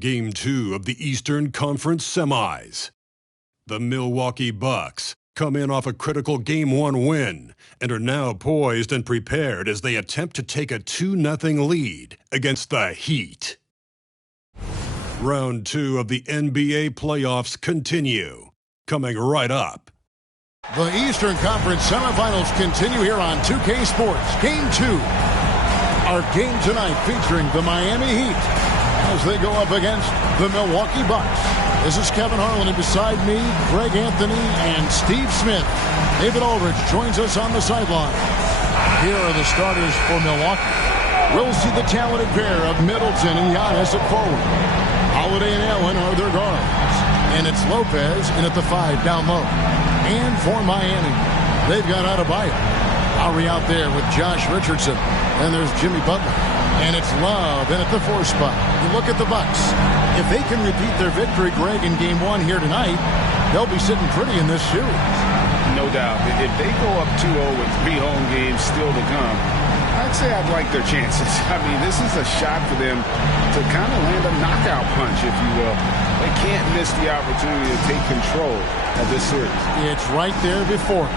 Game 2 of the Eastern Conference Semis. The Milwaukee Bucks come in off a critical Game 1 win and are now poised and prepared as they attempt to take a 2-0 lead against the Heat. Round 2 of the NBA playoffs continue, coming right up. The Eastern Conference semifinals continue here on 2K Sports. Game 2. Our game tonight featuring the Miami Heat as they go up against the Milwaukee Bucks. This is Kevin Harlan, and beside me, Greg Anthony and Steve Smith. David Aldridge joins us on the sideline. Here are the starters for Milwaukee. We'll see the talented pair of Middleton and Giannis at forward. Holiday and Allen are their guards. And it's Lopez in at the 5 down low. And for Miami, they've got Adebayo. Lowry out there with Josh Richardson. And there's Jimmy Butler. And it's Love in at the 4 spot. You look at the Bucks. If they can repeat their victory, Greg, in Game 1 here tonight, they'll be sitting pretty in this series. No doubt. If they go up 2-0 with 3 home games still to come, I'd say I'd like their chances. I mean, this is a shot for them to kind of land a knockout punch, if you will. They can't miss the opportunity to take control of this series. It's right there before.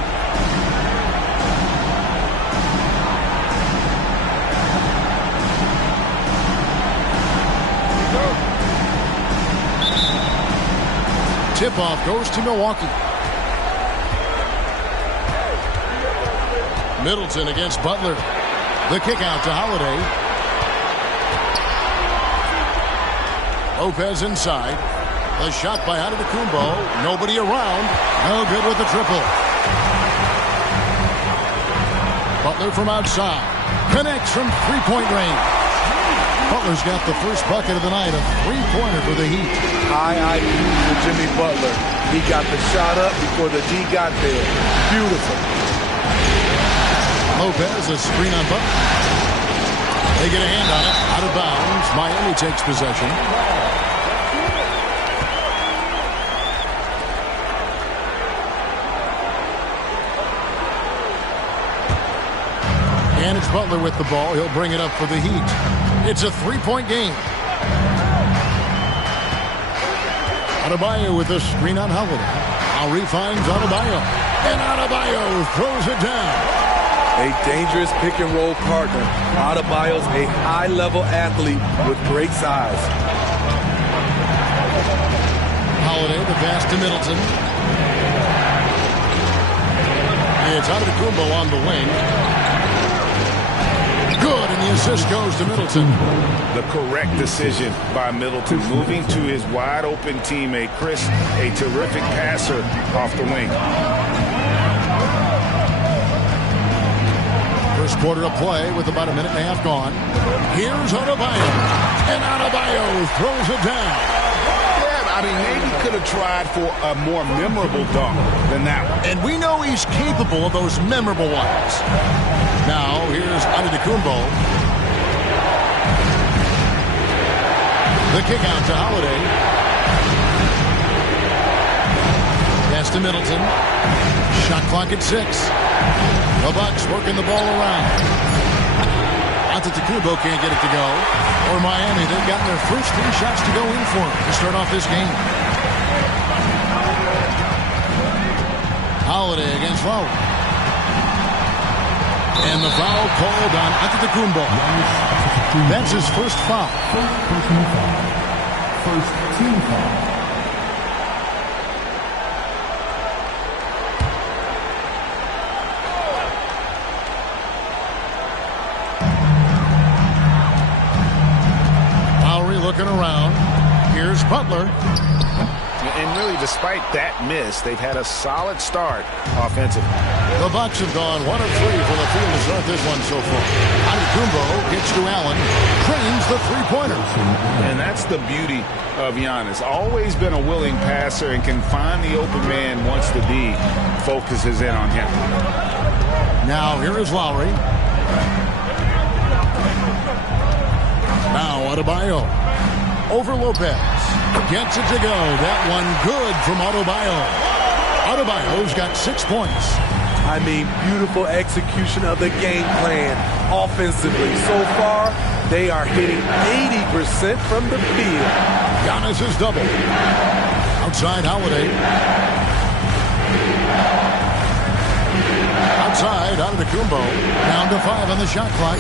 Tip-off goes to Milwaukee. Middleton against Butler. The kick out to Holiday. Lopez inside. The shot by Antetokounmpo. Nobody around. No good with the triple. Butler from outside. Connects from three-point range. Butler's got the first bucket of the night, a three-pointer for the Heat. High IQ for Jimmy Butler. He got the shot up before the D got there. Beautiful. Lopez, a screen on Butler. They get a hand on it. Out of bounds. Miami takes possession. And it's Butler with the ball. He'll bring it up for the Heat. It's a three-point game. Adebayo with a screen on Holiday. Lowry finds Adebayo. And Adebayo throws it down. A dangerous pick-and-roll partner. Adebayo's a high-level athlete with great size. Holiday, the pass to Middleton. It's Antetokounmpo on the wing. Good, and the assist goes to Middleton. The correct decision by Middleton, moving to his wide-open teammate, Chris, a terrific passer off the wing. First quarter of play with about a minute and a half gone. Here's Adebayo, and Adebayo throws it down. Yeah, I mean, maybe could have tried for a more memorable dunk than that one. And we know he's capable of those memorable ones. Now, here's Antetokounmpo. The kick out to Holiday. Pass to Middleton. Shot clock at 6. The Bucks working the ball around. Antetokounmpo can't get it to go. Or Miami, they've gotten their first 3 shots to go in for him to start off this game. Holiday against Lowry. And the foul called on Antetokounmpo. That's his first foul. First personal foul. First team foul. Lowry looking around. Here's Butler. And really, despite that miss, they've had a solid start offensively. The Bucks have gone 1 of 3 from the field to start this one so far. Antetokounmpo gets to Allen, trains the three-pointer. And that's the beauty of Giannis. Always been a willing passer and can find the open man once the D focuses in on him. Now here is Lowry. Now Adebayo. Over Lopez. Gets it to go. That one good from Adebayo. Adebayo's got 6 points. I mean, beautiful execution of the game plan offensively. So far, they are hitting 80% from the field. Giannis is double. Outside Holiday. Outside Antetokounmpo. Down to 5 on the shot clock.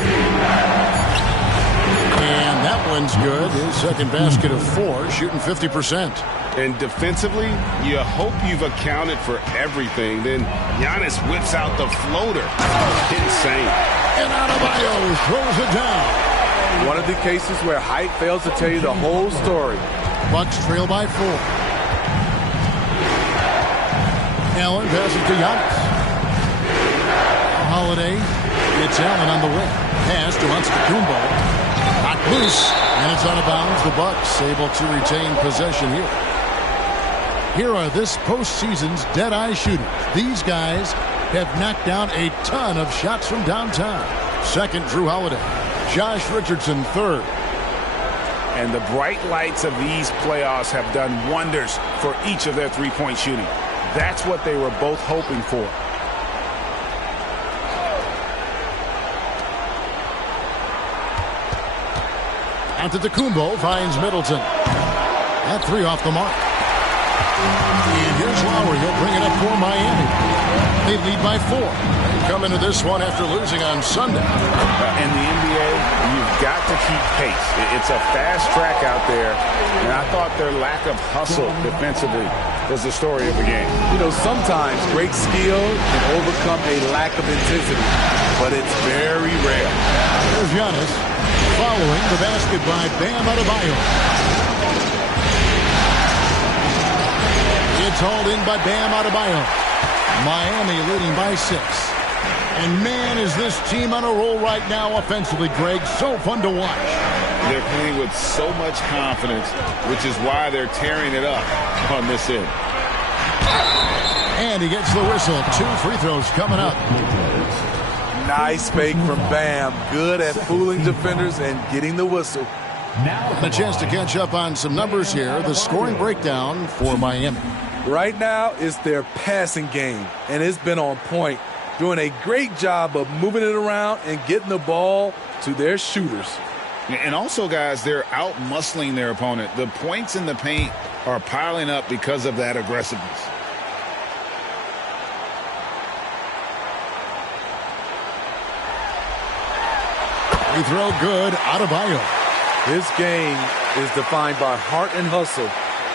And that one's good. His second basket of 4, shooting 50%. And defensively, you hope you've accounted for everything. Then Giannis whips out the floater. Insane. And Adebayo throws it down. One of the cases where height fails to tell you the whole story. Bucks trail by 4. Allen passes to Giannis. Holiday gets Allen on the wing. Pass to Antetokounmpo. Not loose. And it's out of bounds. The Bucks able to retain possession here. Here are this postseason's dead-eye shooters. These guys have knocked down a ton of shots from downtown. Second, Drew Holiday. Josh Richardson, third. And the bright lights of these playoffs have done wonders for each of their three-point shooting. That's what they were both hoping for. Antetokounmpo finds Middleton. That 3 off the mark. And here's Lowry. He'll bring it up for Miami. They lead by 4. They come into this one after losing on Sunday. In the NBA, you've got to keep pace. It's a fast track out there, and I thought their lack of hustle defensively was the story of the game. You know, sometimes great skill can overcome a lack of intensity, but it's very rare. There's Giannis following the basket by Bam Adebayo. It's hauled in by Bam Adebayo. Miami leading by 6. And man, is this team on a roll right now offensively, Greg. So fun to watch. They're playing with so much confidence, which is why they're tearing it up on this end. And he gets the whistle. 2 free throws coming up. Nice fake from Bam. Good at fooling defenders and getting the whistle. And a chance to catch up on some numbers here. The scoring breakdown for Miami. Right now, it's their passing game, and it's been on point. Doing a great job of moving it around and getting the ball to their shooters. And also, guys, they're out-muscling their opponent. The points in the paint are piling up because of that aggressiveness. Free throw good. Adebayo. His game is defined by heart and hustle.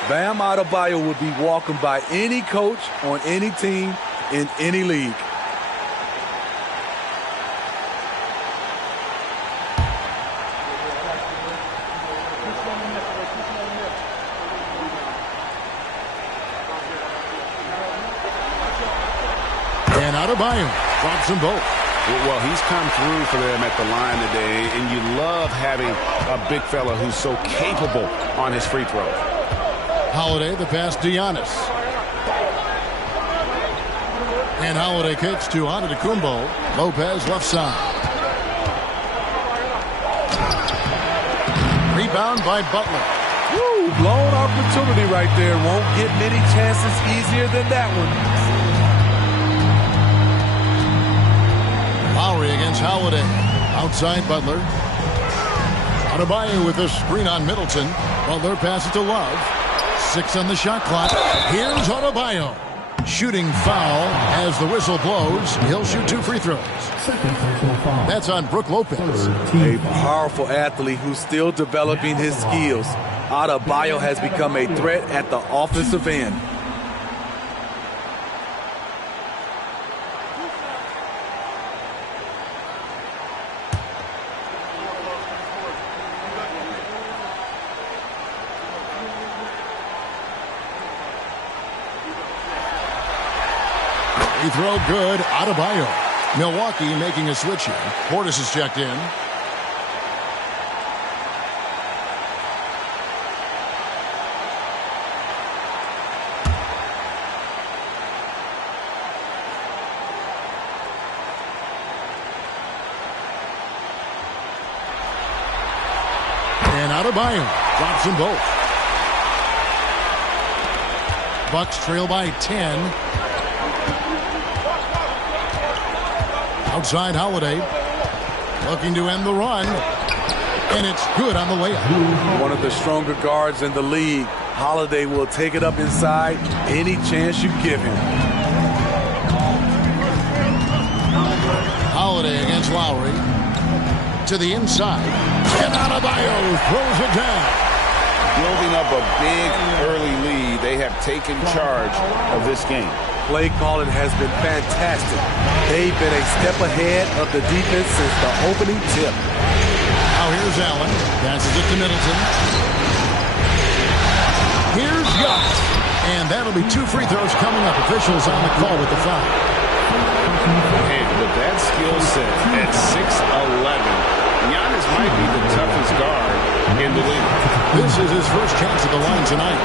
Bam Adebayo would be welcomed by any coach on any team in any league. And Adebayo drops them both. Well, he's come through for them at the line today, and you love having a big fella who's so capable on his free throw. Holiday, the pass to Giannis. And Holiday kicks to Antetokounmpo. Lopez left side. Rebound by Butler. Woo, blown opportunity right there. Won't get many chances easier than that one. Lowry against Holiday. Outside Butler. Adebayo with a screen on Middleton. Butler passes to Love. 6 on the shot clock. Here's Adebayo. Shooting foul as the whistle blows. He'll shoot 2 free throws. That's on Brook Lopez. A powerful athlete who's still developing his skills. Adebayo has become a threat at the offensive end. Free throw good. Adebayo. Milwaukee making a switch here. Portis is checked in. And Adebayo drops them both. Bucks trail by 10. Outside Holiday. Looking to end the run. And it's good on the layup. One of the stronger guards in the league. Holiday will take it up inside any chance you give him. Holiday against Lowry. To the inside. And Adebayo throws it down. Building up a big early lead, they have taken charge of this game. Play calling has been fantastic. They've been a step ahead of the defense since the opening tip. Now here's Allen. Passes it to Middleton. Here's Yacht. And that'll be 2 free throws coming up. Officials on the call with the foul. And with that skill set at 6'11", Giannis might be the toughest guard in the league. This is his first chance at the line tonight.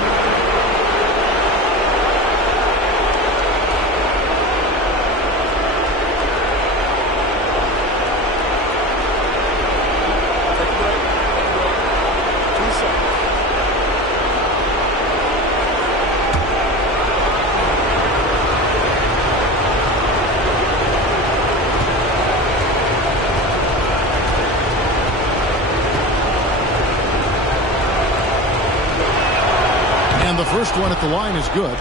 The first one at the line is good.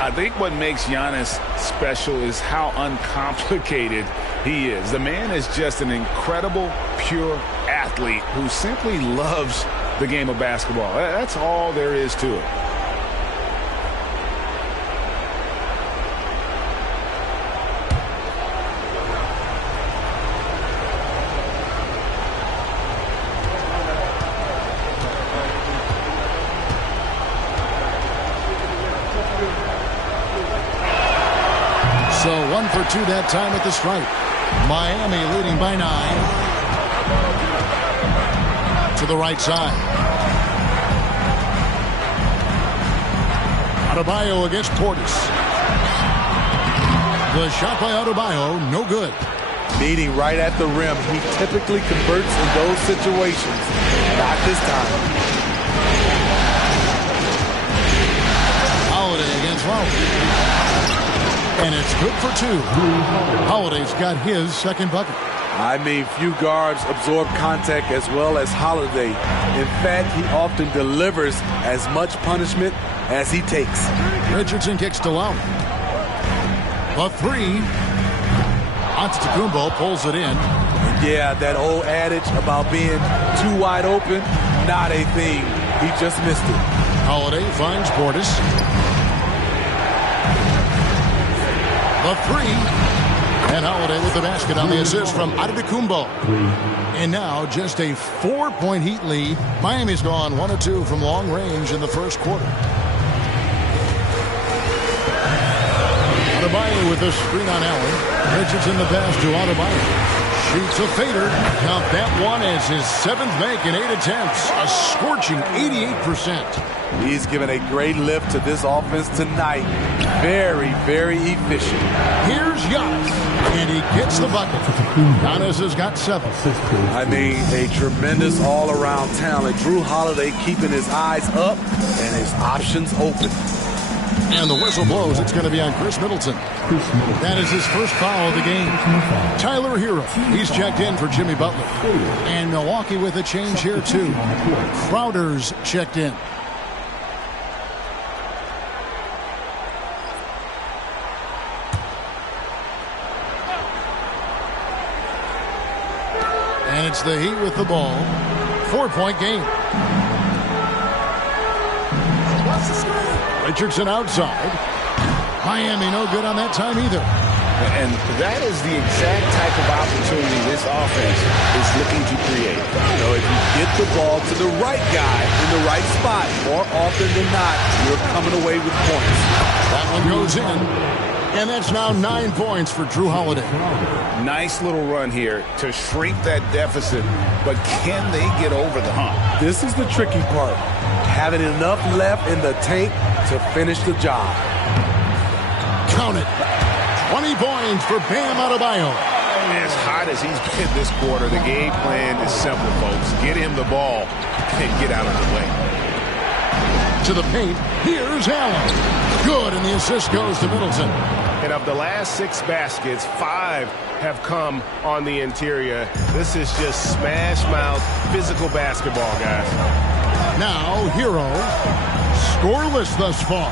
I think what makes Giannis special is how uncomplicated he is. The man is just an incredible, pure athlete who simply loves the game of basketball. That's all there is to it. So 1 for 2 that time at the stripe. Miami leading by 9. To the right side. Adebayo against Portis. The shot by Adebayo, no good. Meeting right at the rim. He typically converts in those situations. Not this time. Holiday against Lowry. And it's good for 2. Holiday's got his second bucket. I mean, few guards absorb contact as well as Holiday. In fact, he often delivers as much punishment as he takes. Richardson kicks to Lowry. The 3. Antetokounmpo pulls it in. Yeah, that old adage about being too wide open, not a thing. He just missed it. Holiday finds Portis. The 3. And Holiday with the basket on the assist from Antetokounmpo. And now just a 4-point Heat lead. Miami's gone 1 of 2 from long range in the first quarter. Adebayo with the screen on Allen. Richardson the pass to Adebayo. Shoots a fader. Count that one as his 7th make in 8 attempts. A scorching 88%. He's given a great lift to this offense tonight. Very, very efficient. Here's Giannis, and he gets the bucket. Giannis has got 7. I mean, a tremendous all-around talent. Jrue Holiday keeping his eyes up and his options open. And the whistle blows. It's going to be on Chris Middleton. That is his first foul of the game. Tyler Hero, he's checked in for Jimmy Butler. And Milwaukee with a change here, too. Crowder's checked in. And it's the Heat with the ball. 4-point game. Richardson outside. Miami no good on that time either. And that is the exact type of opportunity this offense is looking to create. So if you get the ball to the right guy in the right spot, more often than not, you're coming away with points. That one goes in. And that's now 9 points for Jrue Holiday. Nice little run here to shrink that deficit, but can they get over the hump? This is the tricky part. Having enough left in the tank to finish the job. Count it. 20 points for Bam Adebayo. As hot as he's been this quarter, the game plan is simple, folks. Get him the ball and get out of the way. To the paint. Here's Allen. Good, and the assist goes to Middleton. And of the last 6 baskets, 5 have come on the interior. This is just smash mouth physical basketball, guys. Now, Hero, scoreless thus far.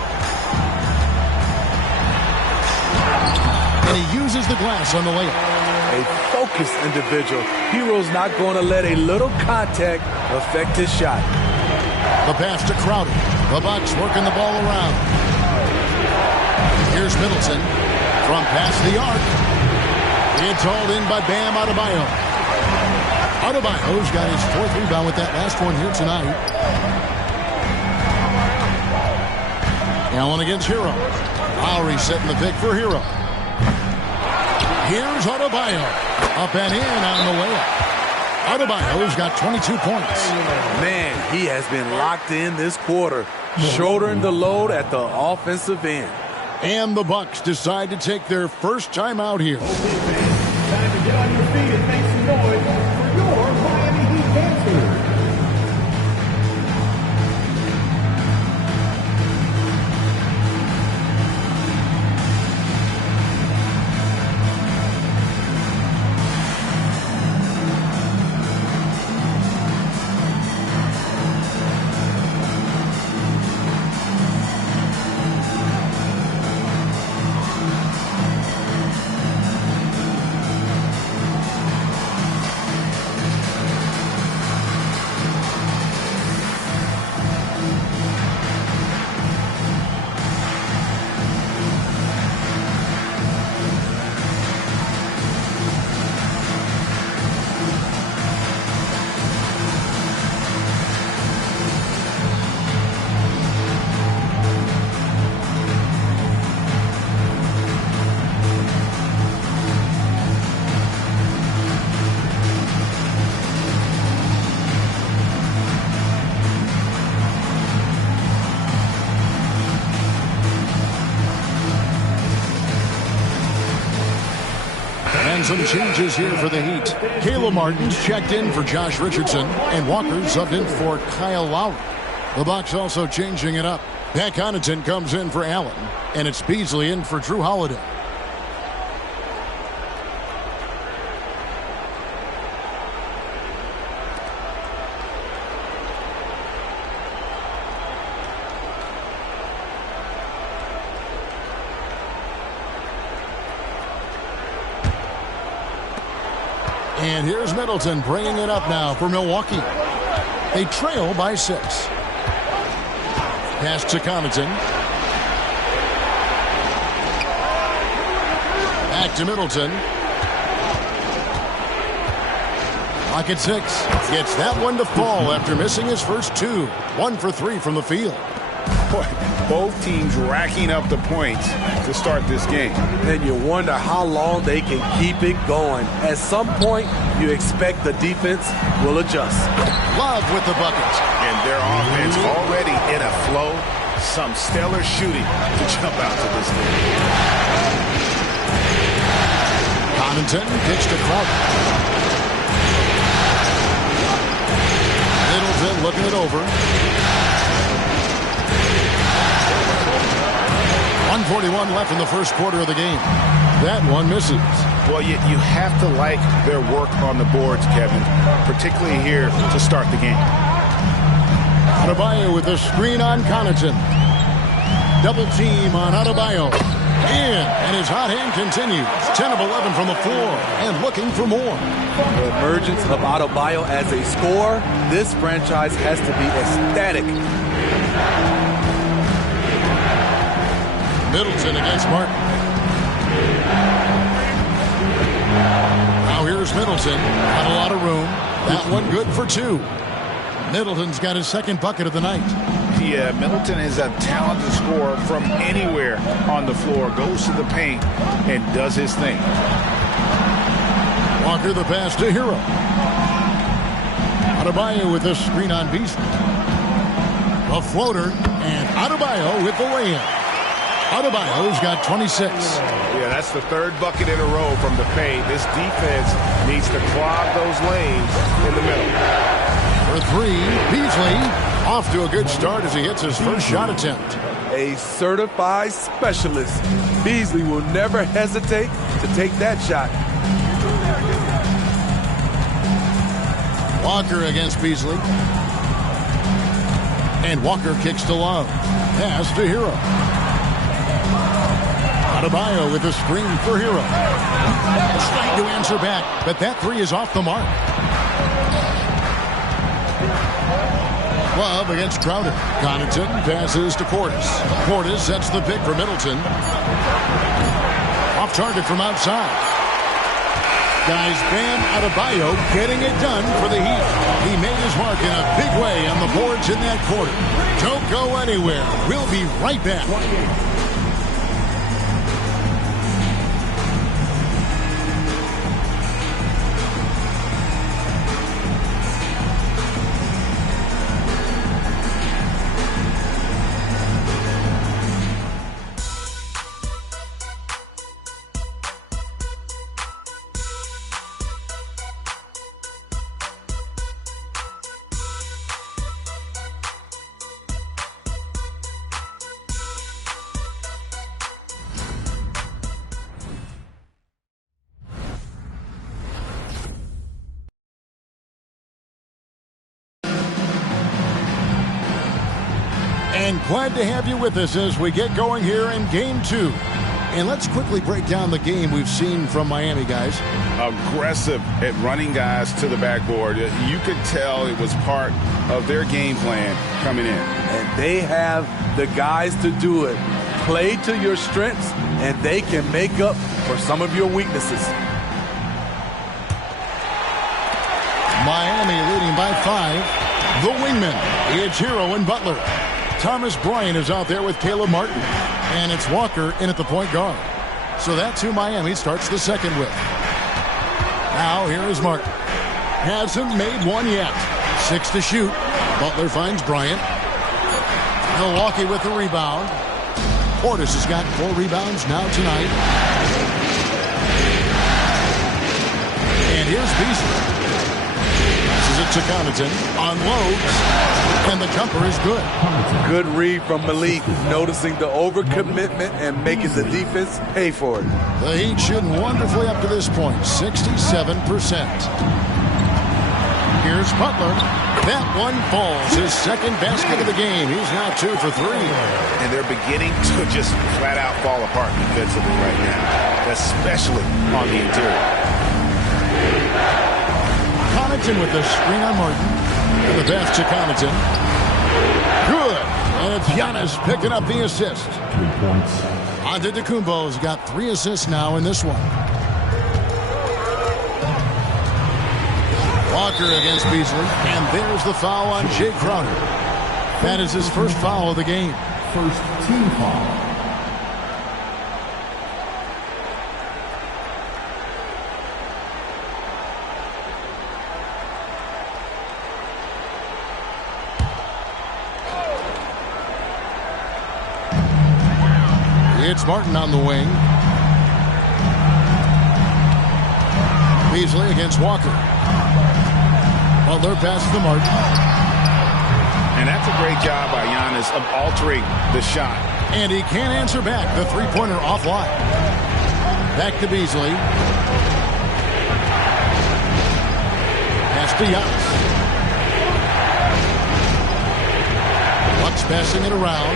And he uses the glass on the layup. A focused individual. Hero's not going to let a little contact affect his shot. The pass to Crowder. The Bucks working the ball around. Here's Middleton from past the arc. It's hauled in by Bam Adebayo. Adebayo's got his 4th rebound with that last one here tonight. Allen against Hero. Lowry setting the pick for Hero. Here's Adebayo. Up and in on the layup. Adebayo's got 22 points. Man, he has been locked in this quarter, shouldering the load at the offensive end. And the Bucks decide to take their first time out here. Okay, fans, time to get on your feet and make some noise for your Miami Heat dancers. Some changes here for the Heat. Caleb Martin's checked in for Josh Richardson, and Walker's subbed in for Kyle Lowry. The Bucks also changing it up. Pat Connaughton comes in for Allen, and it's Beasley in for Drew Holiday. And here's Middleton bringing it up now for Milwaukee. They trail by 6. Pass to Connaughton. Back to Middleton. Clock at 6. Gets that one to fall after missing his first 2. 1 for 3 from the field. Boy, both teams racking up the points to start this game. And you wonder how long they can keep it going. At some point, you expect the defense will adjust. Love with the bucket. And their offense already in a flow. Some stellar shooting to jump out to this game. Connaughton pitch to Crowder. Middleton looking it over. 1:41 left in the first quarter of the game. That one misses. Well, you have to like their work on the boards, Kevin, particularly here to start the game. Adebayo with the screen on Connaughton. Double team on Adebayo. And his hot hand continues. 10 of 11 from the floor and looking for more. The emergence of Adebayo as a scorer, this franchise has to be ecstatic. Middleton against Martin. Now here's Middleton. Got a lot of room. That one good for 2. Middleton's got his second bucket of the night. Yeah, Middleton is a talented scorer from anywhere on the floor. Goes to the paint and does his thing. Walker the pass to Hero. Adebayo with the screen on Beasley. A floater, and Adebayo with the layup. Adebayo's got 26. Yeah, that's the 3rd bucket in a row from the paint. This defense needs to clog those lanes in the middle. For 3, Beasley off to a good start as he hits his first shot attempt. a certified specialist. Beasley will never hesitate to take that shot. Walker against Beasley. And Walker kicks to Love. Pass to Hero. Adebayo with a screen for Hero. Trying to answer back, but that three is off the mark. Love against Crowder. Connaughton passes to Portis. Portis sets the pick for Middleton. Off target from outside. Guys, Bam Adebayo getting it done for the Heat. He made his mark in a big way on the boards in that quarter. Don't go anywhere. We'll be right back. And glad to have you with us as we get going here in Game 2. And let's quickly break down the game we've seen from Miami, guys. Aggressive at running guys to the backboard. You could tell it was part of their game plan coming in. And they have the guys to do it. Play to your strengths, and they can make up for some of your weaknesses. Miami leading by 5. The wingman, it's Hero and Butler. Thomas Bryant is out there with Caleb Martin. And it's Walker in at the point guard. So that's who Miami starts the second with. Now here is Martin. Hasn't made one yet. 6 to shoot. Butler finds Bryant. Milwaukee with the rebound. Portis has got 4 rebounds now tonight. And here's Beasley. Passes it to Connaughton. Unloads. And the jumper is good. Good read from Malik, noticing the overcommitment and making the defense pay for it. The Heat shooting wonderfully up to this point, 67%. Here's Butler. That one falls. His second basket of the game. He's now 2 for 3. And they're beginning to just flat out fall apart defensively right now, especially on the interior. Connaughton with the screen on Martin. And the pass to Connaughton. Good. And it's Giannis picking up the assist. 3 points. Antetokounmpo's got 3 assists now in this one. Walker against Beasley. And there's the foul on Jay Crowder. That is his first foul of the game. First team foul. It's Martin on the wing. Beasley against Walker. Butler passes to Martin. And that's a great job by Giannis of altering the shot. And he can't answer back. The three-pointer offline. Back to Beasley. Pass to Giannis. Bucks passing it around.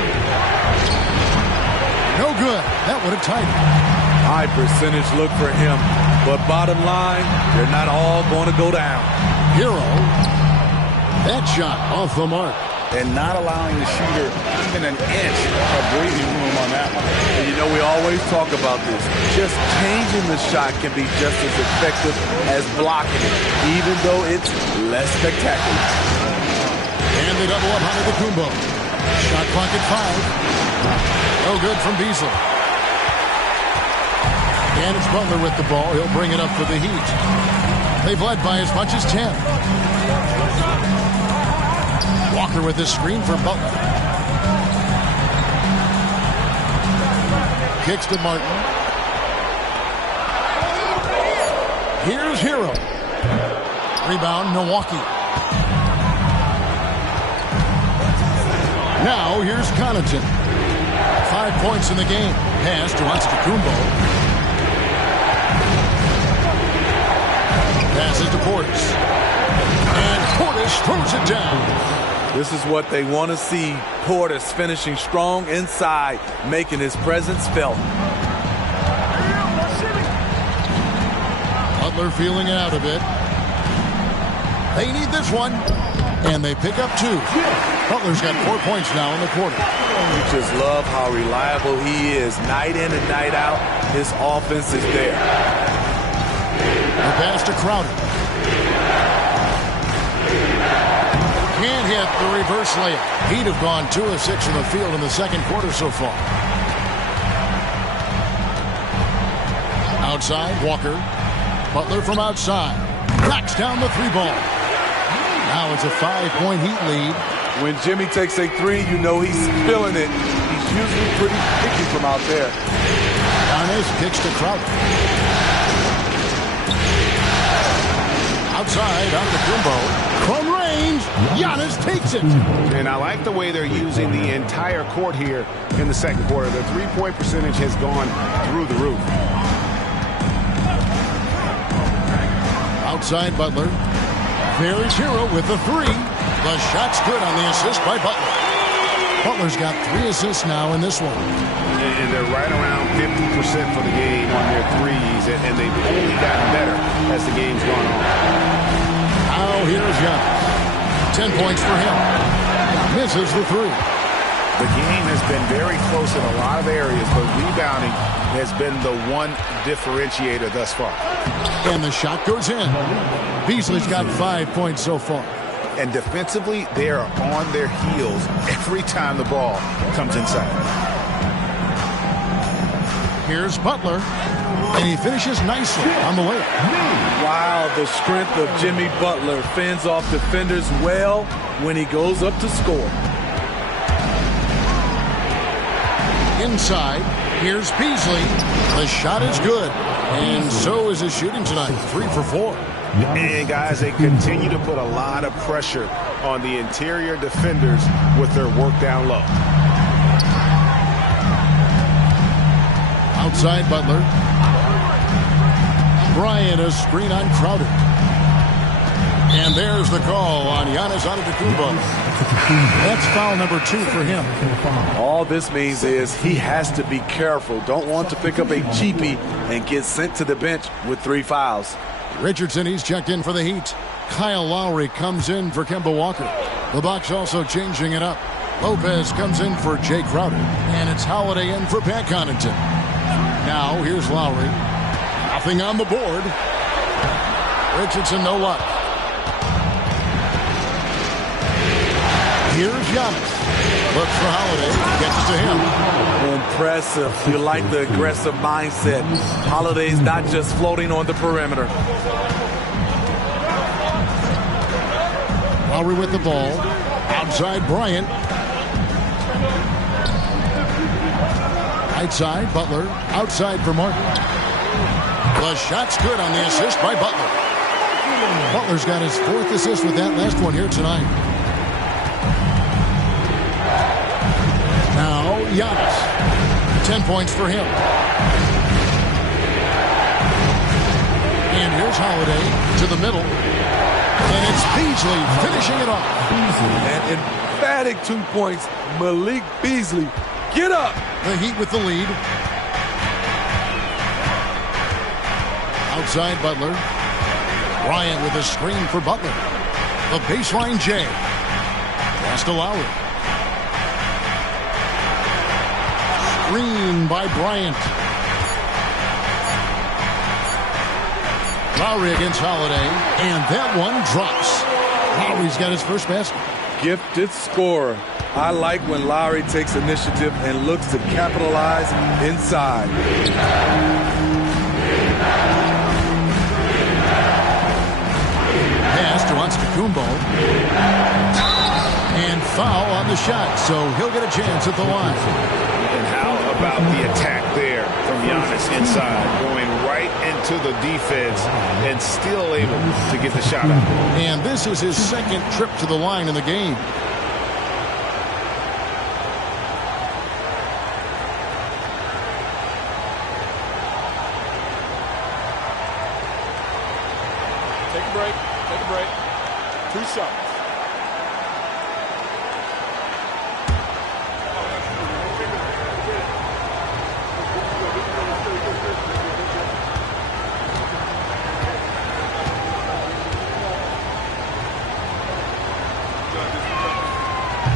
No good. That would have tied it. High percentage look for him. But bottom line, they're not all going to go down. Hero. That shot off the mark. And not allowing the shooter even an inch of breathing room on that one. And you know, we always talk about this. Just changing the shot can be just as effective as blocking it, even though it's less spectacular. And they double up Antetokounmpo. Shot clock at 5. No good from Beasley. And it's Butler with the ball. He'll bring it up for the Heat. They've led by as much as 10. Walker with the screen for Butler. Kicks to Martin. Here's Hero. Rebound, Milwaukee. Now here's Connaughton. 5 points in the game. Pass to Antetokounmpo. Passes to Portis. And Portis throws it down. This is what they want to see. Portis finishing strong inside, making his presence felt. Butler feeling it out a bit. They need this one. And they pick up 2. Butler's got 4 points now in the quarter. You just love how reliable he is. Night in and night out, his offense is there. The pass to Crowder. Can't hit the reverse layup. He'd have gone 2 of 6 from the field in the second quarter so far. Outside, Walker. Butler from outside. Knocks down the 3-ball. Now it's a 5-point Heat lead. When Jimmy takes a 3, you know he's feeling it. He's usually pretty picky from out there. Giannis kicks to Crowder. Outside, Antetokounmpo. From range, Giannis takes it. And I like the way they're using the entire court here in the second quarter. Their three-point percentage has gone through the roof. Outside, Butler. There's Hero with the 3. The shot's good on the assist by Butler. Butler's got 3 assists now in this one. And they're right around 50% for the game on their threes, and they've only gotten better as the game's gone on. Now here's Giannis. 10 points for him. Misses the 3. The game has been very close in a lot of areas, but rebounding has been the one differentiator thus far. And the shot goes in. Beasley's got 5 points so far. And defensively, they are on their heels every time the ball comes inside. Here's Butler. And he finishes nicely on the layup. Wow, the strength of Jimmy Butler fends off defenders well when he goes up to score. Inside, here's Beasley. The shot is good. And so is his shooting tonight. 3 for 4. And guys, they continue to put a lot of pressure on the interior defenders with their work down low. Outside, Butler. Bryant, a screen on Crowder. And there's the call on Giannis Antetokounmpo. That's foul number 2 for him. All this means is he has to be careful. Don't want to pick up a cheapie and get sent to the bench with 3 fouls. Richardson, he's checked in for the Heat. Kyle Lowry comes in for Kemba Walker. The Bucks also changing it up. Lopez comes in for Jay Crowder. And it's Holiday in for Pat Connaughton. Now, here's Lowry. Nothing on the board. Richardson, no luck. Here's Giannis. Looks for Holiday. Gets it to him. Impressive. You like the aggressive mindset. Holiday's not just floating on the perimeter. Lowry with the ball. Outside, Bryant. Right side, Butler. Outside for Martin. The shot's good on the assist by Butler. Butler's got his 4th assist with that last one here tonight. Now, Giannis. 10 points for him. And here's Holiday to the middle. And it's Beasley finishing it off. An emphatic 2 points. Malik Beasley. Get up. The Heat with the lead. Outside Butler. Bryant with a screen for Butler. The baseline J. Pass to Lowry. Screen by Bryant. Lowry against Holiday. And that one drops. Lowry's got his first basket. Gifted scorer. I like when Lowry takes initiative and looks to capitalize inside. Pass to Antetokounmpo. And foul on the shot, so he'll get a chance at the line. And how about the attack there from Giannis inside, going right into the defense and still able to get the shot out. And this is his 2nd trip to the line in the game. Take a break. Take a break. 2 shots.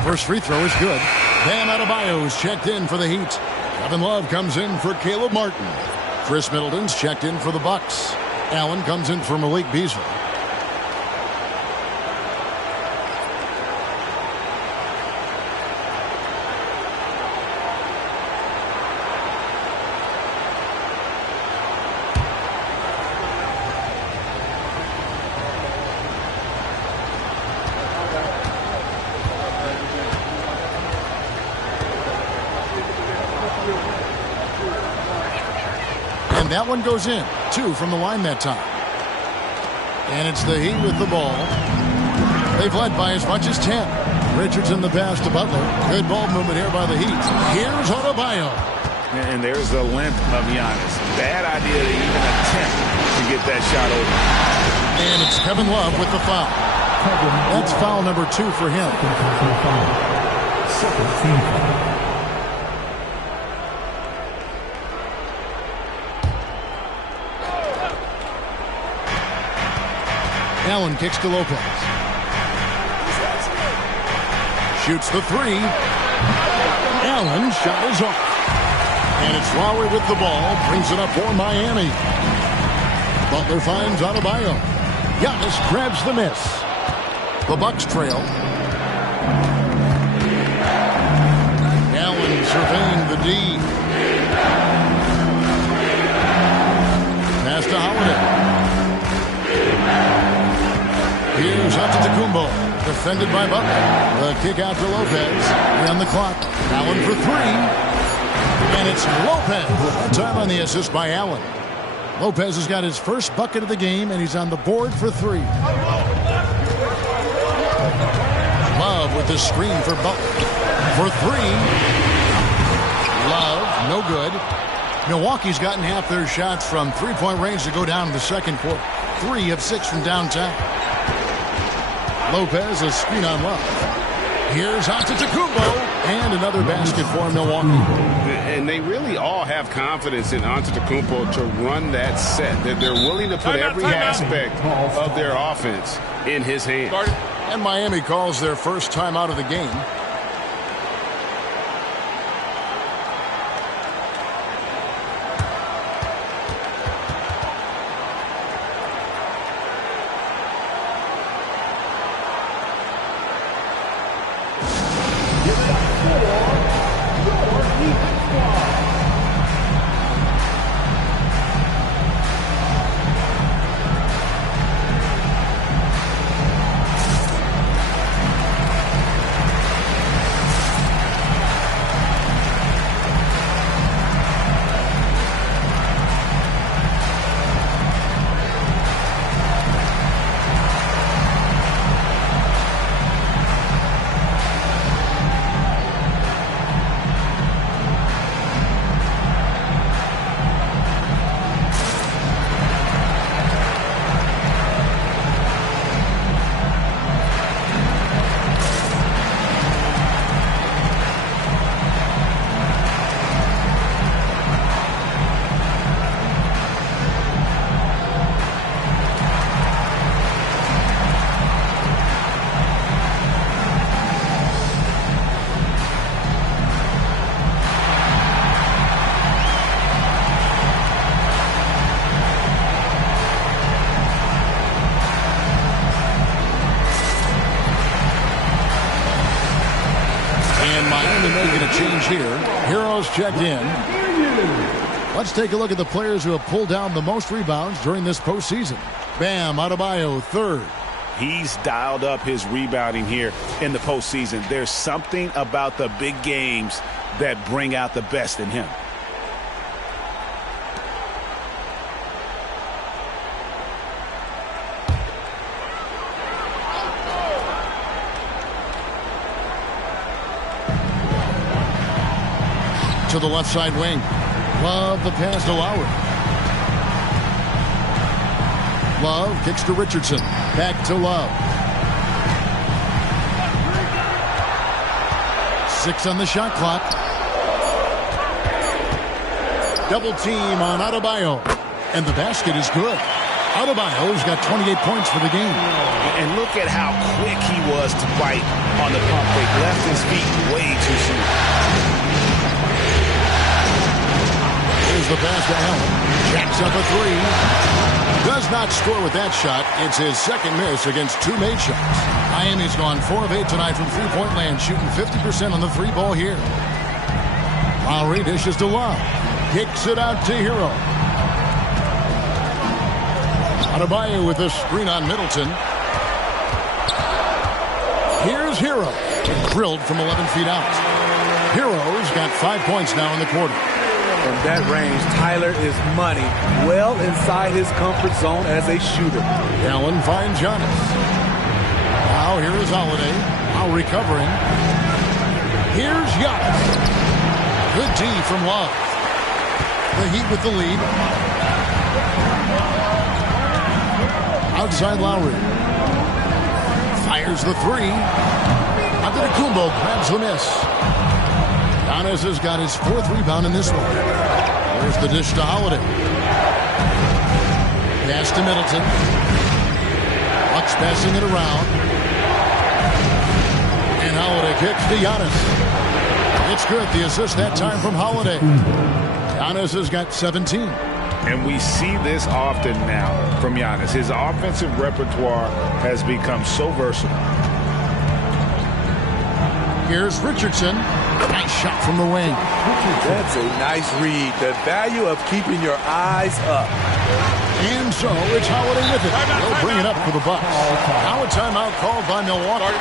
First free throw is good. Bam Adebayo is checked in for the Heat. Kevin Love comes in for Caleb Martin. Chris Middleton's checked in for the Bucks. Allen comes in for Malik Beasley. And that one goes in. 2 from the line that time. And it's the Heat with the ball. They've led by as much as 10. Richardson the pass to Butler. Good ball movement here by the Heat. Here's Adebayo. And there's the length of Giannis. Bad idea to even attempt to get that shot over. And it's Kevin Love with the foul. That's foul number 2 for him. Second team foul. Allen kicks to Lopez. Shoots the 3. Allen shot is off. And it's Lowry with the ball. Brings it up for Miami. Butler finds Adebayo. Giannis grabs the miss. The Bucks trail. Allen surveying the D. Pass to Holiday. Here's Antetokounmpo, defended by Butler. The kick out to Lopez. On the clock. Allen for 3. And it's Lopez. Time on the assist by Allen. Lopez has got his first bucket of the game, and he's on the board for 3. Love with the screen for Butler. For 3. Love, no good. Milwaukee's gotten half their shots from three-point range to go down in the second quarter. 3 of 6 from downtown. Lopez, a screen on Love. Here's Antetokounmpo, and another basket for Milwaukee. And they really all have confidence in Antetokounmpo to run that set. That they're willing to put every aspect of their offense in his hands. And Miami calls their first time out of the game. Here, Heroes checked in. Let's take a look at the players who have pulled down the most rebounds during this postseason. Bam Adebayo, 3rd. He's dialed up his rebounding here in the postseason. There's something about the big games that bring out the best in him. To the left side wing. Love the pass to Lowry. Love kicks to Richardson. Back to Love. 6 on the shot clock. Double team on Adebayo. And the basket is good. Adebayo's got 28 points for the game. And look at how quick he was to fight on the pump fake. Left his feet way too soon. Here's the pass to Allen. Jacks up a 3. Does not score with that shot. It's his second miss against 2 made shots. Miami's gone 4 of 8 tonight from three-point land, shooting 50% on the 3 ball here. Lowry dishes to Love. Kicks it out to Hero. Adebayo with a screen on Middleton. Here's Hero. Drilled from 11 feet out. Hero's got 5 points now in the quarter. From that range, Tyler is money. Well inside his comfort zone as a shooter. Allen finds Giannis. Now here is Holiday. Now recovering. Here's Giannis. Good D from Love. The Heat with the lead. Outside Lowry. Fires the 3. Antetokounmpo grabs the miss. Giannis has got his 4th rebound in this one. There's the dish to Holiday. Pass to Middleton. Bucks passing it around. And Holiday kicks to Giannis. It's good. The assist that time from Holiday. Giannis has got 17. And we see this often now from Giannis. His offensive repertoire has become so versatile. Here's Richardson. Nice shot from the wing. That's a nice read. The value of keeping your eyes up. And so it's Holiday with it. They'll bring it up for the Bucks. Now a timeout called by Milwaukee.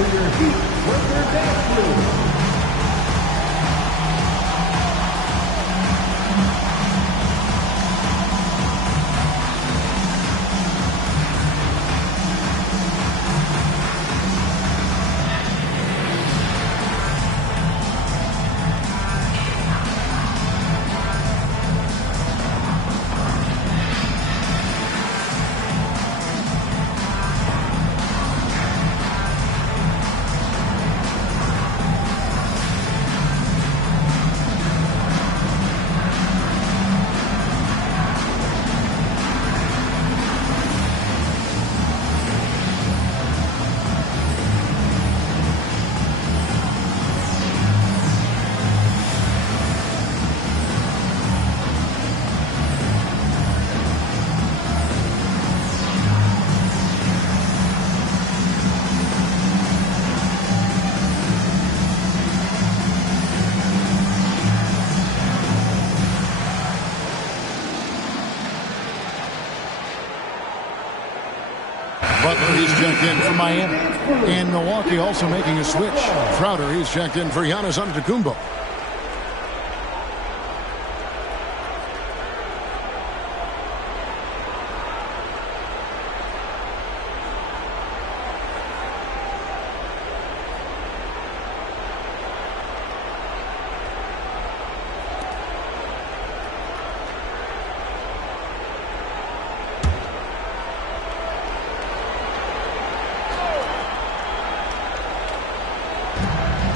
For your Heat Worker Dance Crew. Butler, he's checked in for Miami. And Milwaukee also making a switch. Crowder, he's checked in for Giannis Antetokounmpo.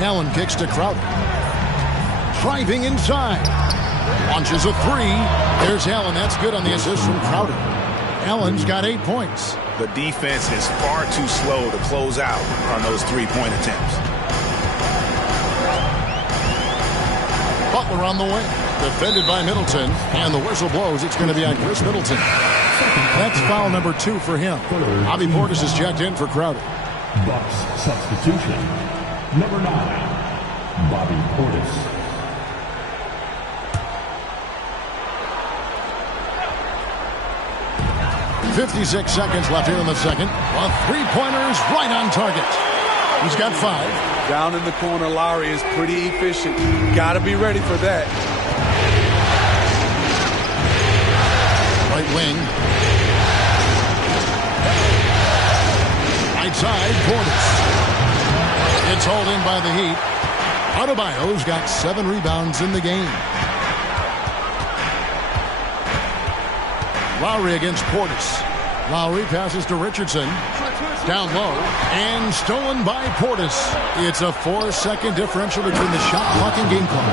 Allen kicks to Crowder. Driving inside. Launches a 3. There's Allen. That's good on the assist from Crowder. Allen's got 8 points. The defense is far too slow to close out on those three-point attempts. Butler on the wing. Defended by Middleton. And the whistle blows. It's going to be on Chris Middleton. That's foul number 2 for him. Bobby Portis is checked in for Crowder. Bucks substitution. Number 9, Bobby Portis. .56 seconds left here in the second. A three-pointer's right on target. He's got 5. Down in the corner, Lowry is pretty efficient. Got to be ready for that. It's hauled in by the Heat. Adebayo's got 7 rebounds in the game. Lowry against Portis. Lowry passes to Richardson. Down low. And stolen by Portis. It's a 4-second differential between the shot clock and game clock.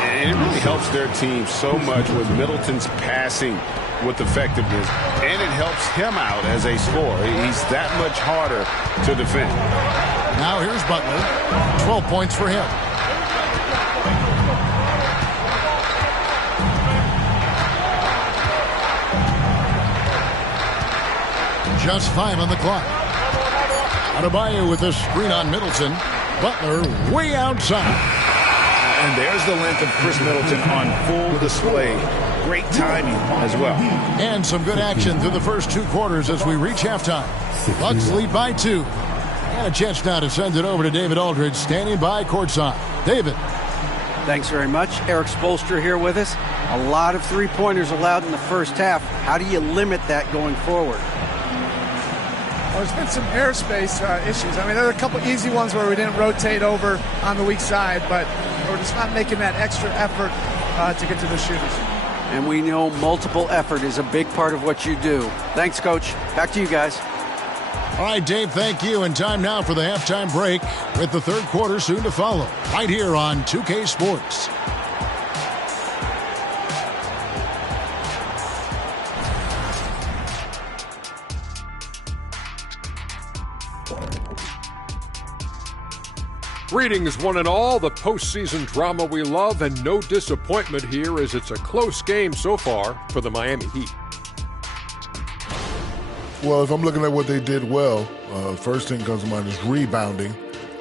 And it really helps their team so much with Middleton's passing with effectiveness. And it helps him out as a scorer. He's that much harder to defend. Now here's Butler. 12 points for him. Just 5 on the clock. Adebayo with a screen on Middleton. Butler way outside. And there's the length of Chris Middleton on full display. Great timing as well. And some good action through the first 2 quarters as we reach halftime. Bucks lead by 2. And a chance now to send it over to David Aldridge, standing by courtside. David. Thanks very much. Eric Spoelstra here with us. A lot of three-pointers allowed in the first half. How do you limit that going forward? Well, there's been some airspace issues. I mean, there are a couple easy ones where we didn't rotate over on the weak side, but we're just not making that extra effort to get to the shooters. And we know multiple effort is a big part of what you do. Thanks, Coach. Back to you guys. All right, Dave, thank you. And time now for the halftime break with the third quarter soon to follow. Right here on 2K Sports. Greetings, one and all. The postseason drama we love, and no disappointment here as it's a close game so far for the Miami Heat. Well, if I'm looking at what they did well, first thing comes to mind is rebounding.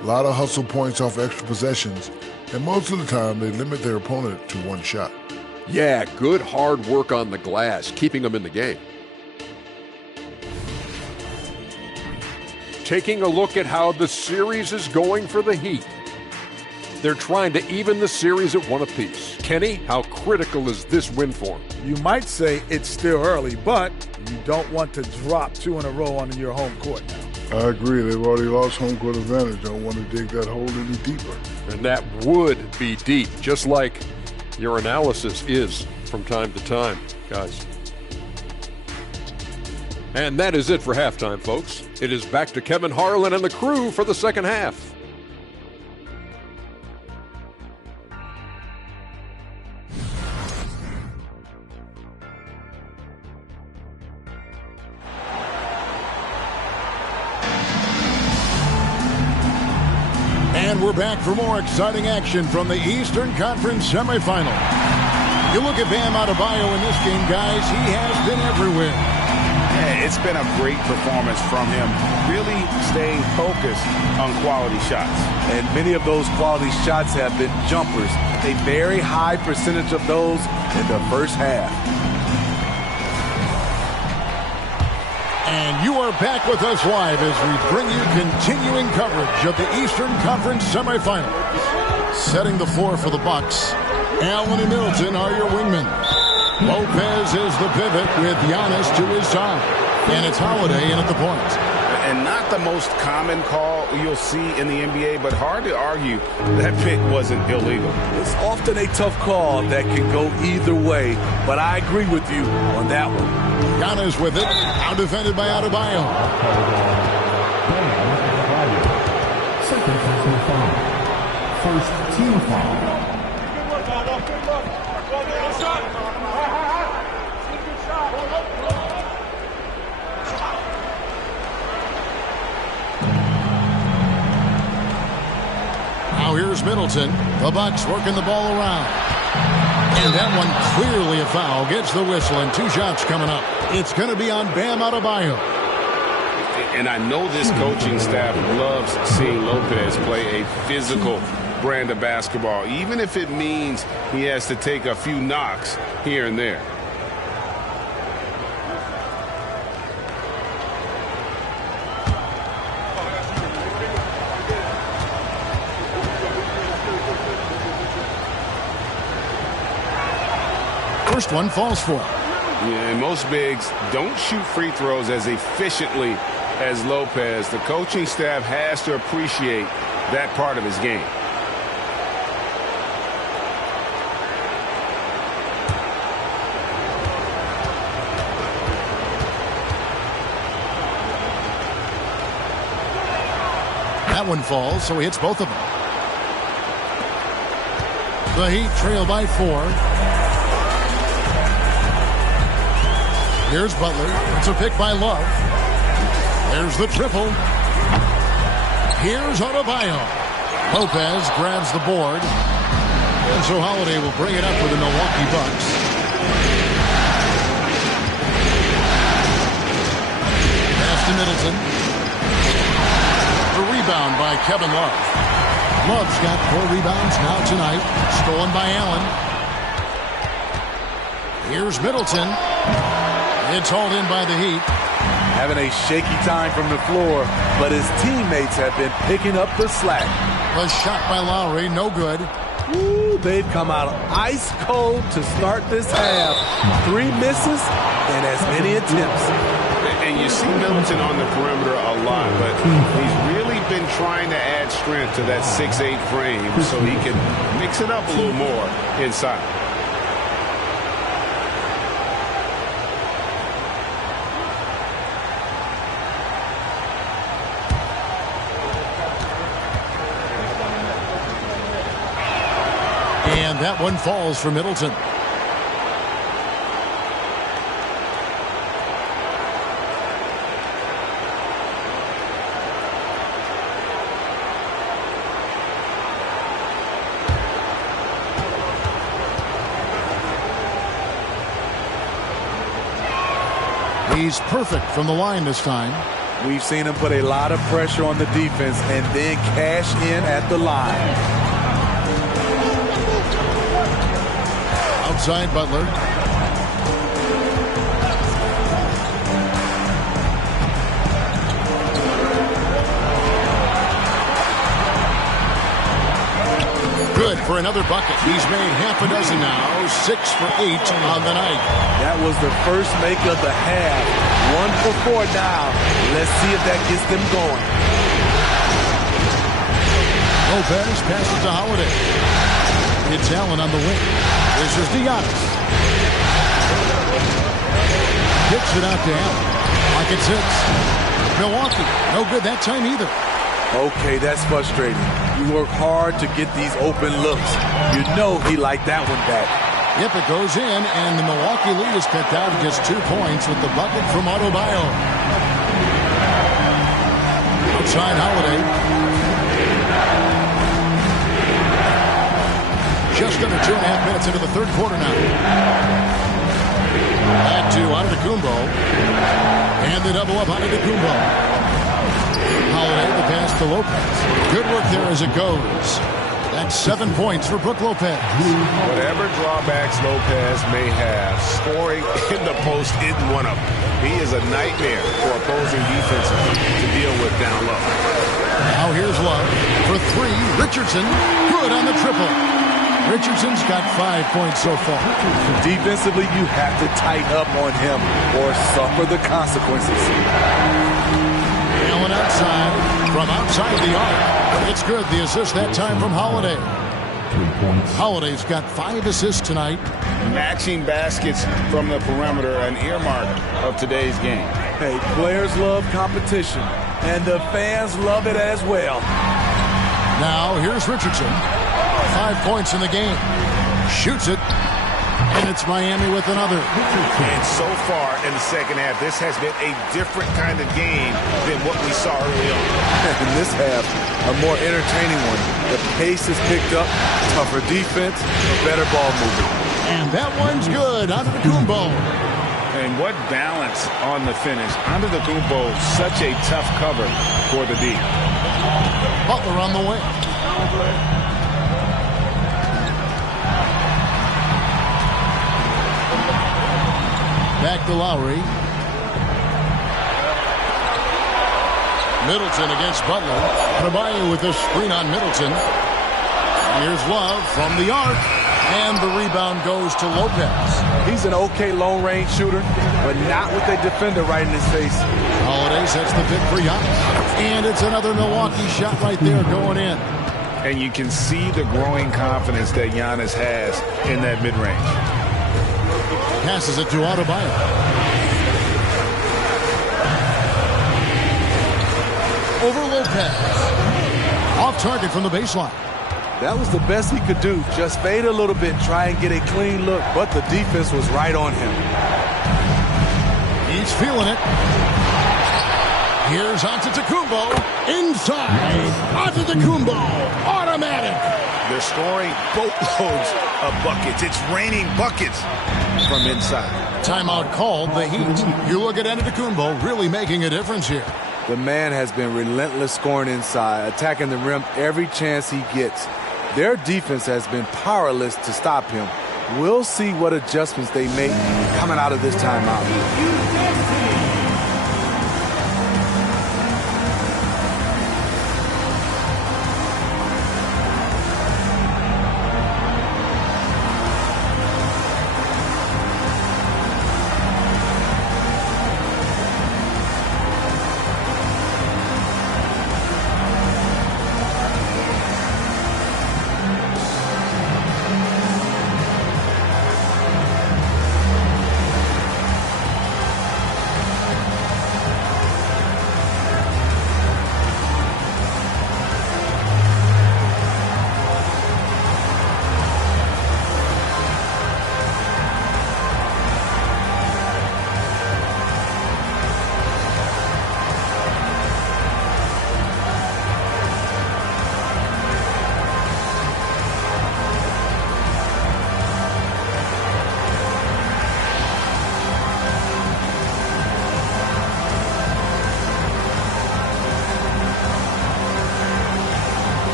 A lot of hustle points off extra possessions, and most of the time they limit their opponent to one shot. Yeah, good hard work on the glass, keeping them in the game. Taking a look at how the series is going for the Heat. They're trying to even the series at 1 apiece. Kenny, how critical is this win for them? You might say it's still early, but you don't want to drop 2 in a row on your home court now. I agree. They've already lost home court advantage. Don't want to dig that hole any deeper. And that would be deep, just like your analysis is from time to time, guys. And that is it for halftime, folks. It is back to Kevin Harlan and the crew for the second half. And we're back for more exciting action from the Eastern Conference semifinal. You look at Bam Adebayo in this game, guys. He has been everywhere. It's been a great performance from him, really staying focused on quality shots. And many of those quality shots have been jumpers. A very high percentage of those in the first half. And you are back with us live as we bring you continuing coverage of the Eastern Conference semifinal. Setting the floor for the Bucks, Allen and Middleton are your wingmen. Lopez is the pivot with Giannis to his side. And it's Holiday in at the point. And not the most common call you'll see in the NBA, but hard to argue that pick wasn't illegal. It's often a tough call that can go either way, but I agree with you on that one. Giannis with it, now defended by Adebayo. Second personal foul. First team foul. Now here's Middleton. The Bucks working the ball around. And that one clearly a foul. Gets the whistle and 2 shots coming up. It's going to be on Bam Adebayo. And I know this coaching staff loves seeing Lopez play a physical brand of basketball, even if it means he has to take a few knocks here and there. First one falls for him. Yeah, and most bigs don't shoot free throws as efficiently as Lopez. The coaching staff has to appreciate that part of his game. That one falls, so he hits both of them. The Heat trail by 4. Here's Butler. It's a pick by Love. There's the triple. Here's Adebayo. Lopez grabs the board. And so Holiday will bring it up for the Milwaukee Bucks. Pass to Middleton. The rebound by Kevin Love. Love's got 4 rebounds now tonight. Stolen by Allen. Here's Middleton. It's hauled in by the Heat. Having a shaky time from the floor, but his teammates have been picking up the slack. A shot by Lowry, no good. Ooh, they've come out ice cold to start this half. 3 misses and as many attempts. And you see Middleton on the perimeter a lot, but he's really been trying to add strength to that 6'8" frame so he can mix it up a little more inside. And that one falls for Middleton. He's perfect from the line this time. We've seen him put a lot of pressure on the defense and then cash in at the line. Outside Butler. Good for another bucket. He's made half a dozen now. 6 for 8 on the night. That was the first make of the half. 1 for 4 now. Let's see if that gets them going. Lopez passes to Holiday. It's Allen on the wing. This is Giannis. Kicks it out to Allen. Like it's 6. Milwaukee, no good that time either. Okay, that's frustrating. You work hard to get these open looks. You know he liked that one back. Yep, it goes in, and the Milwaukee lead is cut down to just 2 points with the bucket from Adebayo. Outside Holiday. Just under 2.5 minutes into the third quarter now. Back to Antetokounmpo. And the double up Antetokounmpo. Holiday, the pass to Lopez. Good work there as it goes. That's 7 points for Brook Lopez. Whatever drawbacks Lopez may have, scoring in the post isn't one of them. He is a nightmare for opposing defenses to deal with down low. Now here's Love for 3. Richardson, good on the triple. Richardson's got 5 points so far. Defensively, you have to tighten up on him or suffer the consequences. Allen outside, from outside the arc. It's good. The assist that time from Holiday. 3 points. Holiday's got 5 assists tonight. Matching baskets from the perimeter, an earmark of today's game. Hey, players love competition, and the fans love it as well. Now, here's Richardson. 5 points in the game. Shoots it. And it's Miami with another. And so far in the second half, this has been a different kind of game than what we saw early on. In this half, a more entertaining one. The pace is picked up, tougher defense, better ball movement. And that one's good. Antetokounmpo. And what balance on the finish. Antetokounmpo, such a tough cover for the D. Butler on the wing. Back to Lowry. Middleton against Butler. Adebayo with the screen on Middleton. Here's Love from the arc. And the rebound goes to Lopez. He's an okay long-range shooter, but not with a defender right in his face. Holiday sets the pick for Giannis. And it's another Milwaukee shot right there going in. And you can see the growing confidence that Giannis has in that mid-range. Passes it to Adebayo. Over Lopez. Off target from the baseline. That was the best he could do. Just fade a little bit, try and get a clean look, but the defense was right on him. He's feeling it. Here's Antetokounmpo. Inside. Antetokounmpo. Automatic. They're scoring boatloads of buckets. It's raining buckets from inside. Timeout called. The Heat. You look at Antetokounmpo really making a difference here. The man has been relentless scoring inside, attacking the rim every chance he gets. Their defense has been powerless to stop him. We'll see what adjustments they make coming out of this timeout.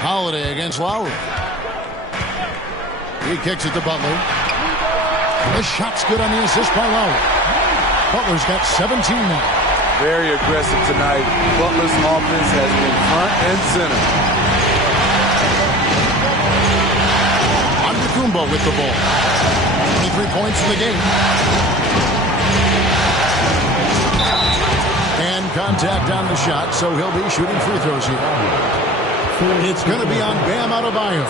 Holiday against Lowry. He kicks it to Butler. The shot's good on the assist by Lowry. Butler's got 17 now. Very aggressive tonight. Butler's offense has been front and center. Antetokounmpo with the ball. 23 points in the game. And contact on the shot, so he'll be shooting free throws here. It's going to be on Bam Adebayo.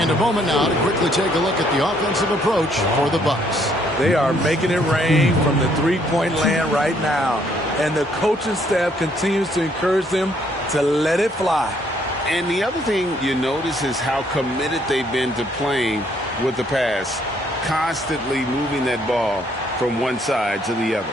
And a moment now to quickly take a look at the offensive approach for the Bucks. They are making it rain from the three-point land right now. And the coaching staff continues to encourage them to let it fly. And the other thing you notice is how committed they've been to playing with the pass, constantly moving that ball from one side to the other.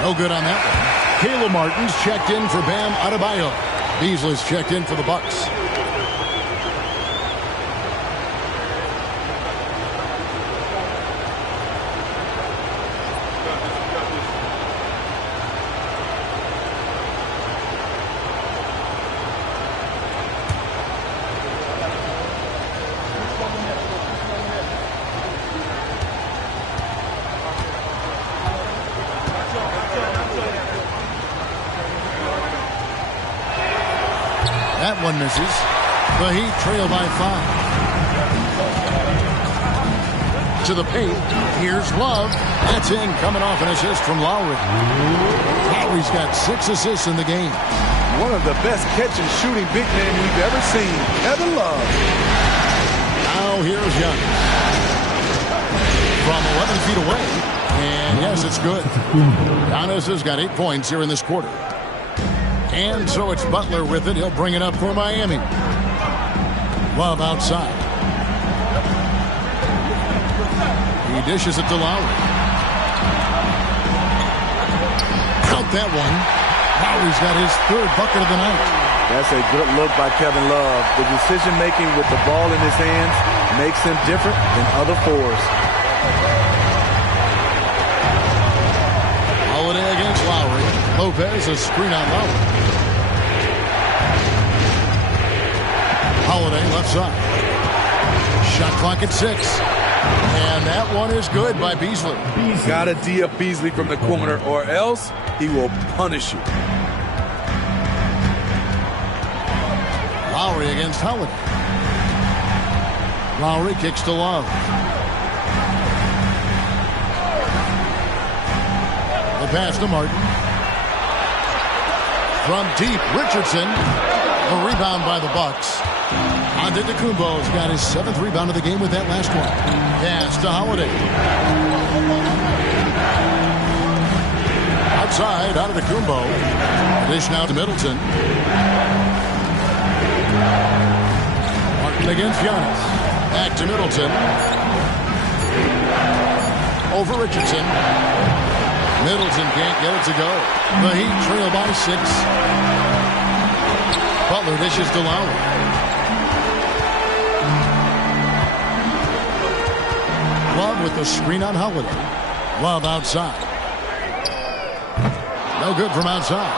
No good on that one. Caleb Martin's checked in for Bam Adebayo. Beasley's checked in for the Bucks. That one misses. The Heat trail by 5. To the paint. Here's Love. That's in, coming off an assist from Lowry. Lowry's got 6 assists in the game. One of the best catch-and-shooting big men we've ever seen, Kevin Love. Now here's Giannis. from 11 feet away. And yes, it's good. Giannis has got 8 points here in this quarter. And so it's Butler with it. He'll bring it up for Miami. Love outside. He dishes it to Lowry. Count that one. Lowry's got his 3rd bucket of the night. That's a good look by Kevin Love. The decision-making with the ball in his hands makes him different than other fours. Holiday against Lowry. Lopez, a screen on Lowry. Holiday left side. Shot clock at 6. And that one is good by Beasley. Gotta D up Beasley from the corner or else he will punish you. Lowry against Holiday. Lowry kicks to Love. The pass to Martin. From deep, Richardson. The rebound by the Bucks. Antetokounmpo's got his 7th rebound of the game with that last one. Pass to Holiday. Outside, Antetokounmpo. Dish now to Middleton. Martin against Giannis. Back to Middleton. Over Richardson. Middleton can't get it to go. The Heat trail by 6. Butler dishes to Lowry. Love with the screen on Holiday. Love outside. No good from outside.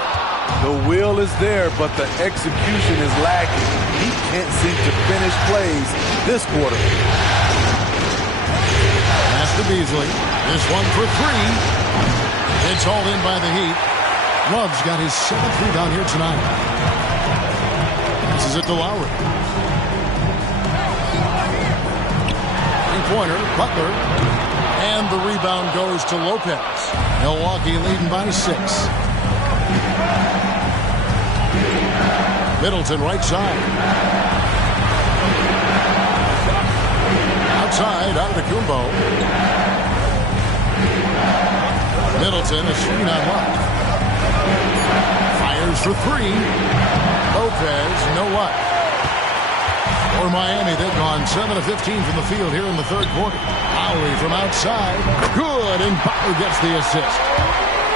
The will is there, but the execution is lacking. He can't seem to finish plays this quarter. Pass to Beasley. This one for 3. It's hauled in by the Heat. Love's got his 7th rebound here tonight. This is it to Lowry. 3-pointer, Butler. And the rebound goes to Lopez. Milwaukee leading by 6. Middleton right side. Outside, Antetokounmpo. Middleton, a screen on left. Fires for 3. Lopez, no what? For Miami, they've gone 7 of 15 from the field here in the 3rd quarter. Lowry from outside. Good, and Butler gets the assist.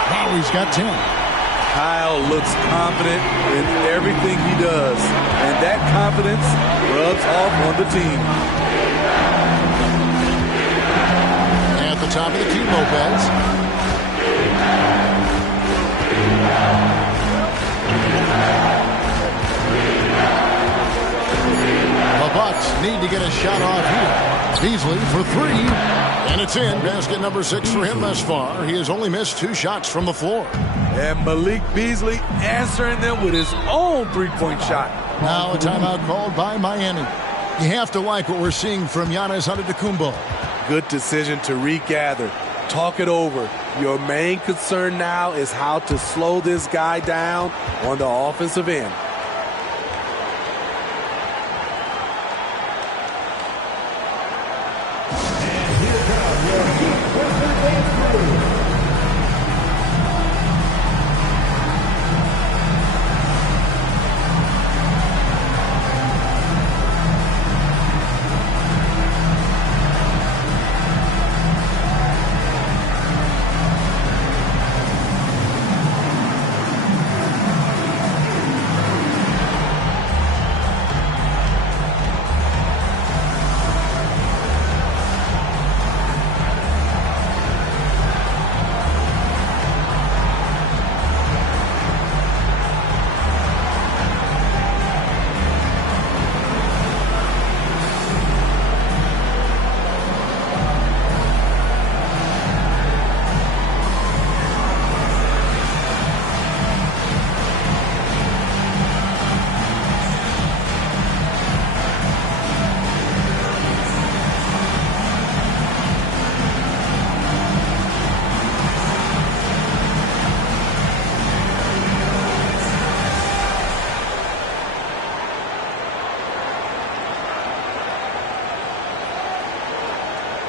Lowry's got 10. Kyle looks confident in everything he does, and that confidence rubs off on the team. At the top of the key, Lopez. The Bucks need to get a shot off here. Beasley for 3. And it's in. Basket number 6 for him thus far. He has only missed 2 shots from the floor. And Malik Beasley answering them with his own 3-point shot. Now a timeout called by Miami. You have to like what we're seeing from Giannis Antetokounmpo. Good decision to regather. Talk it over. Your main concern now is how to slow this guy down on the offensive end.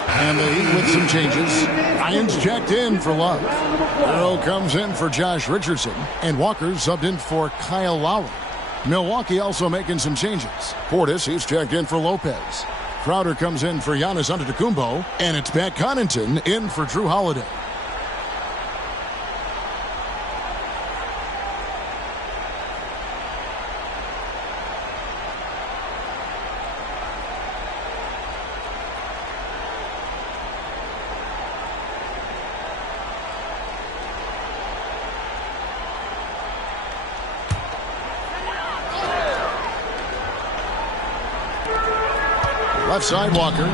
And the Heat with some changes. Ryan's checked in for Love. Earl comes in for Josh Richardson. And Walker's subbed in for Kyle Lowry. Milwaukee also making some changes. Portis, he's checked in for Lopez. Crowder comes in for Giannis Antetokounmpo. And it's Pat Connaughton in for Drew Holiday. Left side, Walker.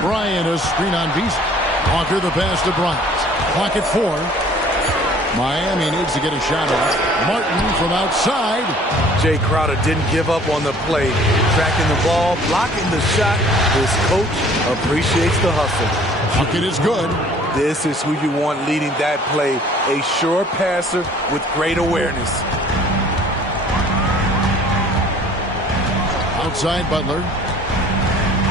Bryant, a screen on Beasley. Walker, the pass to Bryant. Clock at 4. Miami needs to get a shot off. Martin from outside. Jay Crowder didn't give up on the play. Tracking the ball, blocking the shot. His coach appreciates the hustle. Bucket is good. This is who you want leading that play. A sure passer with great awareness. Outside Butler.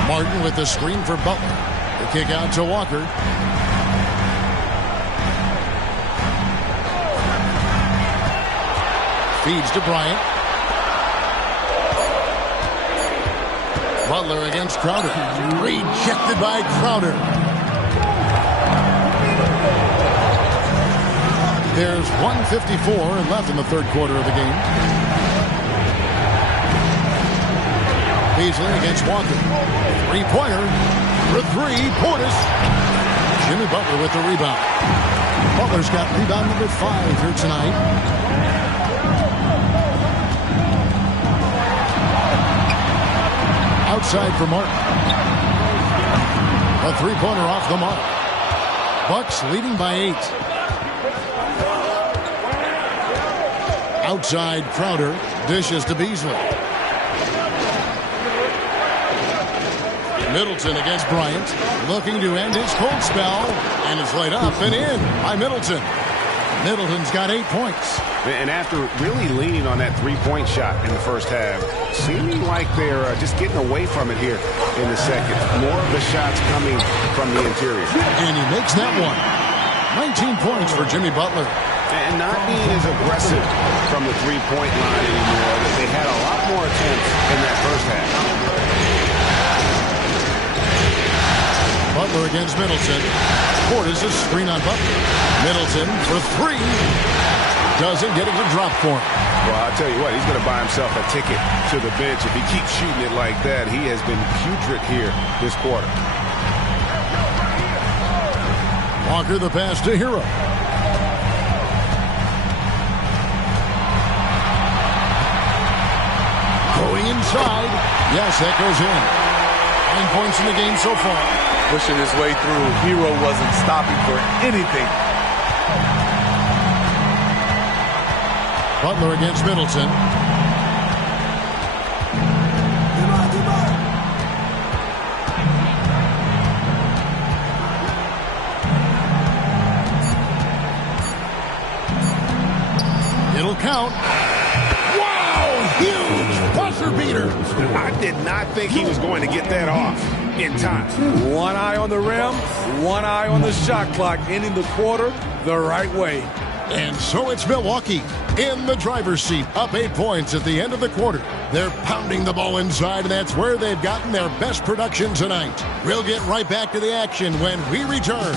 Martin with the screen for Butler. The kick out to Walker. Feeds to Bryant. Butler against Crowder. Rejected by Crowder. There's 1:54 left in the third quarter of the game. Beasley against Walker. Three-pointer for 3. Portis. Jimmy Butler with the rebound. Butler's got rebound number 5 here tonight. Outside for Martin. A three-pointer off the mark. Bucks leading by 8. Outside Crowder. Dishes to Beasley. Middleton against Bryant. Looking to end his cold spell. And it's laid up and in by Middleton. Middleton's got 8 points. And after really leaning on that three-point shot in the first half, seeming like they're just getting away from it here in the second. More of the shots coming from the interior. And he makes that one. 19 points for Jimmy Butler. And not being as aggressive from the three-point line anymore. They had a lot more attempts in that first half. Butler against Middleton. Portis a screen on Butler. Middleton for 3. Doesn't get it to drop for him. Well, I'll tell you what, he's going to buy himself a ticket to the bench. If he keeps shooting it like that, he has been putrid here this quarter. Walker the pass to Hero. Going inside. Yes, that goes in. 9 points in the game so far. Pushing his way through. Hero wasn't stopping for anything. Butler against Middleton. It'll count. Wow! Huge buzzer beater. I did not think he was going to get that off in time. One eye on the rim, one eye on the shot clock, ending the quarter the right way. And so it's Milwaukee in the driver's seat, up 8 points at the end of the quarter. They're pounding the ball inside, and that's where they've gotten their best production tonight. We'll get right back to the action when we return.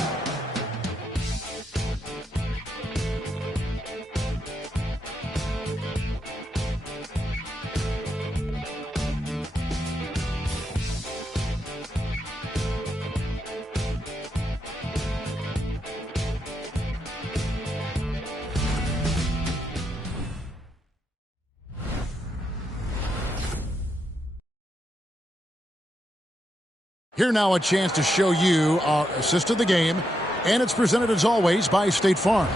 Here now a chance to show you our assist of the game, and it's presented as always by State Farm.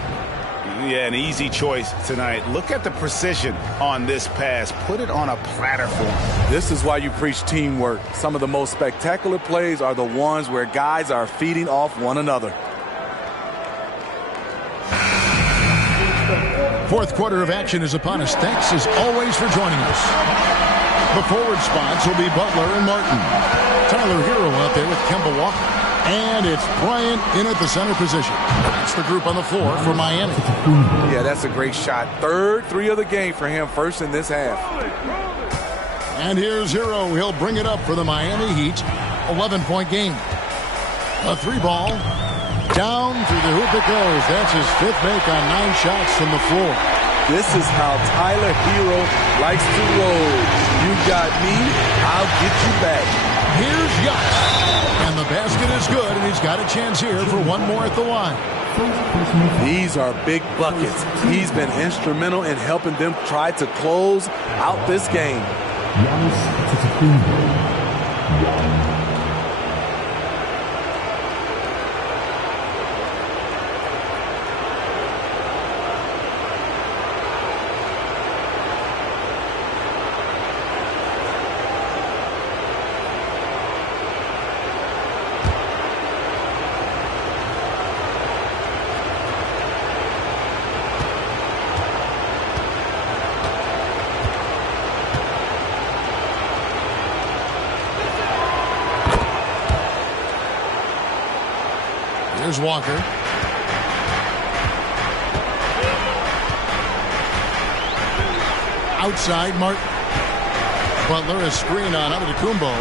Yeah, an easy choice tonight. Look at the precision on this pass. Put it on a platter for him. This is why you preach teamwork. Some of the most spectacular plays are the ones where guys are feeding off one another. Fourth quarter of action is upon us. Thanks as always for joining us. The forward spots will be Butler and Martin. Tyler Hero out there with Kemba Walker. And it's Bryant in at the center position. That's the group on the floor for Miami. Yeah, that's a great shot. Third three of the game for him, first in this half. And here's Hero. He'll bring it up for the Miami Heat. 11-point game. A three ball. Down through the hoop it goes. That's his fifth make on 9 shots from the floor. This is how Tyler Hero likes to roll. You got me, I'll get you back. Here's Giannis. And the basket is good, and he's got a chance here for one more at the line. These are big buckets. He's been instrumental in helping them try to close out this game. Here's Walker. Outside, Martin. Butler is screen on Antetokounmpo.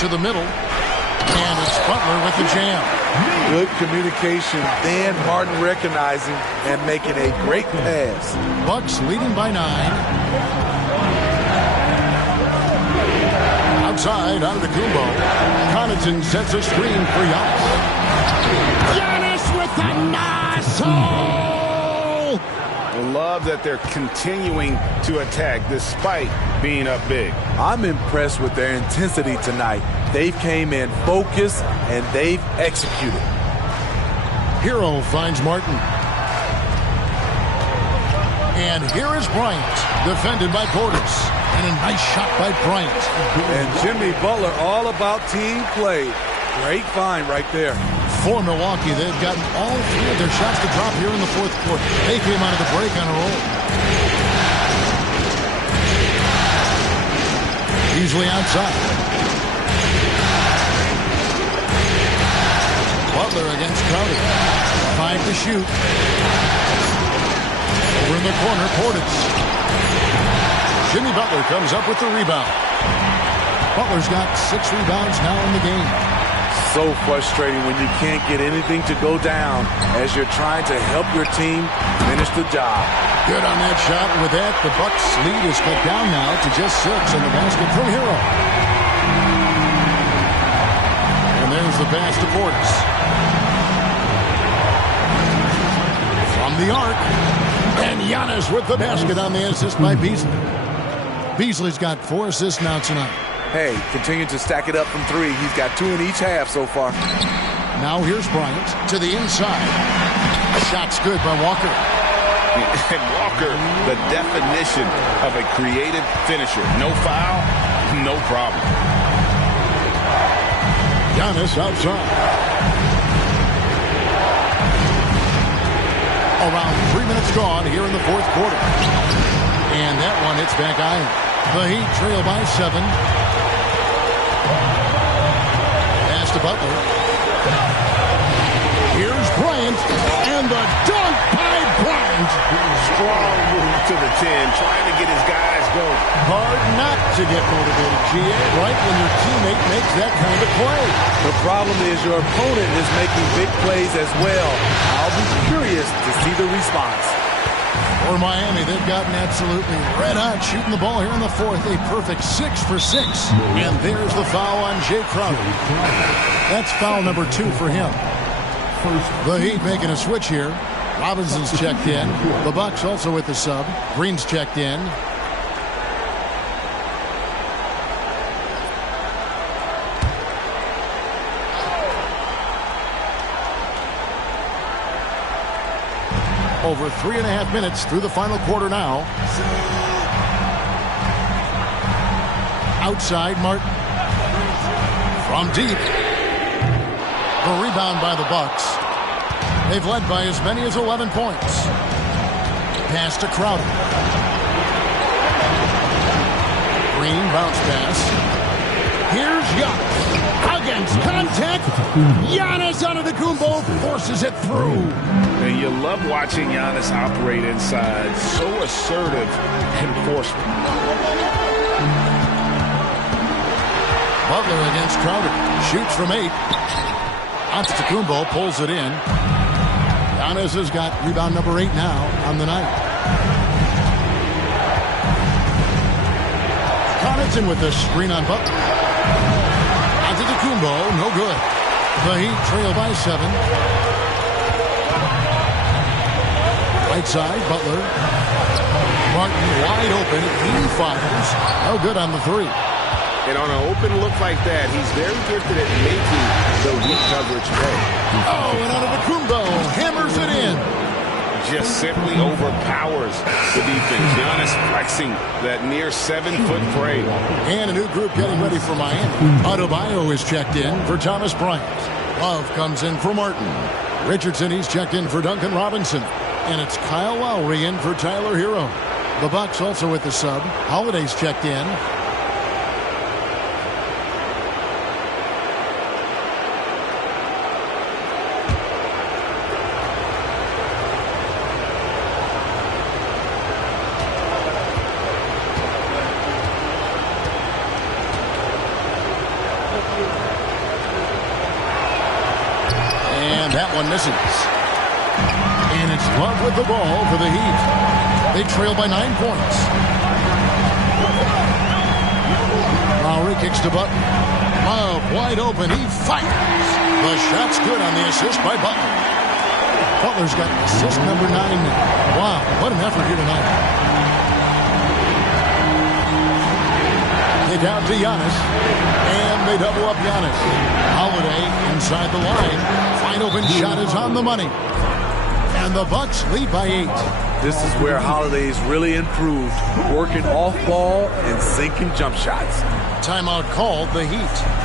To the middle. And it's Butler with the jam. Good communication. Then Martin recognizing and making a great pass. Bucks leading by 9. Outside, Antetokounmpo. Connaughton sets a screen for Giannis. Giannis with a nozzle! I love that they're continuing to attack despite being up big. I'm impressed with their intensity tonight. They've came in focused and they've executed. Hero finds Martin. And here is Bryant, defended by Portis. And a nice shot by Bryant. And Jimmy Butler all about team play. Great find right there. For Milwaukee, they've gotten all 3 of their shots to drop here in the fourth quarter. They came out of the break on a roll. Easily outside. Butler against Crowder. 5 to shoot. Over in the corner, Portis. Jimmy Butler comes up with the rebound. Butler's got 6 rebounds now in the game. So frustrating when you can't get anything to go down as you're trying to help your team finish the job. Good on that shot. And with that, the Bucks lead is cut down now to just 6 on the basket from Hero. And there's the pass to Portis. From the arc. And Giannis with the basket on the assist by Beasley. Beasley's got 4 assists now tonight. Hey, continue to stack it up from 3. He's got 2 in each half so far. Now here's Bryant to the inside. Shot's good by Walker. And Walker, the definition of a creative finisher. No foul, no problem. Giannis outside. Around 3 minutes gone here in the fourth quarter. And that one hits back iron. The Heat trail by 7. Pass to Butler. Here's Bryant. And the dunk by Bryant. Strong move to the 10, trying to get his guys going. Hard not to get motivated, GA, right when your teammate makes that kind of play. The problem is your opponent is making big plays as well. I'll be curious to see the response. For Miami, they've gotten absolutely red hot shooting the ball here in the fourth. A perfect 6 for 6. And there's the foul on Jay Crowder. That's foul number 2 for him. The Heat making a switch here. Robinson's checked in. The Bucks also with the sub. Green's checked in. Over 3.5 minutes through the final quarter now. Outside, Martin. From deep. The rebound by the Bucks. They've led by as many as 11 points. Pass to Crowder. Green bounce pass. Here's Giannis. Against contact. Giannis Antetokounmpo forces it through. And you love watching Giannis operate inside. So assertive and forceful. Butler against Crowder. Shoots from 8. Antetokounmpo pulls it in. Giannis has got rebound number 8 now on the night. Connaughton with the screen on Butler. Antetokounmpo, no good. The Heat trail by 7. Right side, Butler. Martin wide open. He fires. No good on the 3. And on an open look like that, he's very gifted at making the weak coverage pay. Oh, and Antetokounmpo hammers it in. Just simply overpowers the defense. Giannis flexing that near 7-foot frame. And a new group getting ready for Miami. Adebayo is checked in for Thomas Bryant. Love comes in for Martin. Richardson, he's checked in for Duncan Robinson. And it's Kyle Lowry in for Tyler Hero. The Bucks also with the sub. Holiday's checked in. That one misses. And it's Love with the ball for the Heat. They trail by 9 points. Lowry kicks to Butler. Love wide open. He fires. The shot's good on the assist by Butler. Butler's got assist number 9 now. Wow, what an effort here tonight. Kick out to Giannis. And they double up Giannis. Holiday inside the line. Wide open shot is on the money. And the Bucks lead by 8. This is where Holiday's really improved, working off ball and sinking jump shots. Timeout called, the Heat.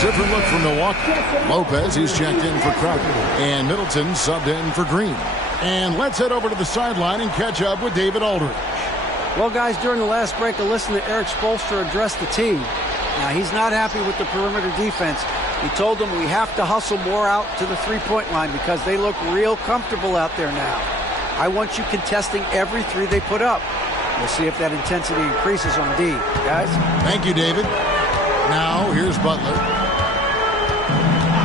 Different look from Milwaukee. Lopez, he's checked in for Crowder. And Middleton subbed in for Green. And let's head over to the sideline and catch up with David Aldridge. Well, guys, during the last break, I listened to Eric Spoelstra address the team. Now, he's not happy with the perimeter defense. He told them we have to hustle more out to the three-point line because they look real comfortable out there now. I want you contesting every 3 they put up. We'll see if that intensity increases on D. Guys? Thank you, David. Now, here's Butler.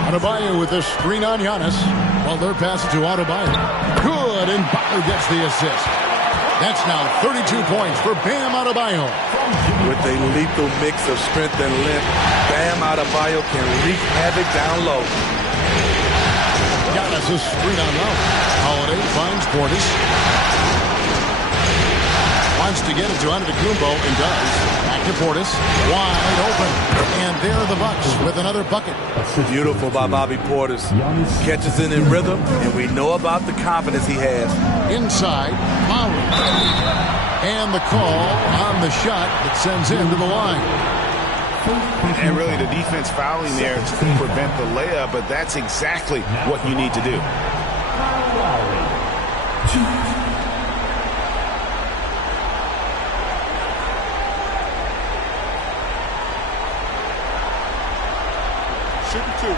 Adebayo with a screen on Giannis. Butler passes to Adebayo. Good, and Butler gets the assist. That's now 32 points for Bam Adebayo. With a lethal mix of strength and length, Bam Adebayo can wreak havoc down low. Giannis is screen on low. Holiday finds Portis. Wants to get it to Antetokounmpo and does. Back to Portis. Wide open. And there are the Bucks with another bucket. Beautiful by Bobby Portis. Catches it in rhythm, and we know about the confidence he has. Inside, Lowry. And the call on the shot that sends him to the line. And really the defense fouling there to prevent the layup, but that's exactly what you need to do. Shooting 2.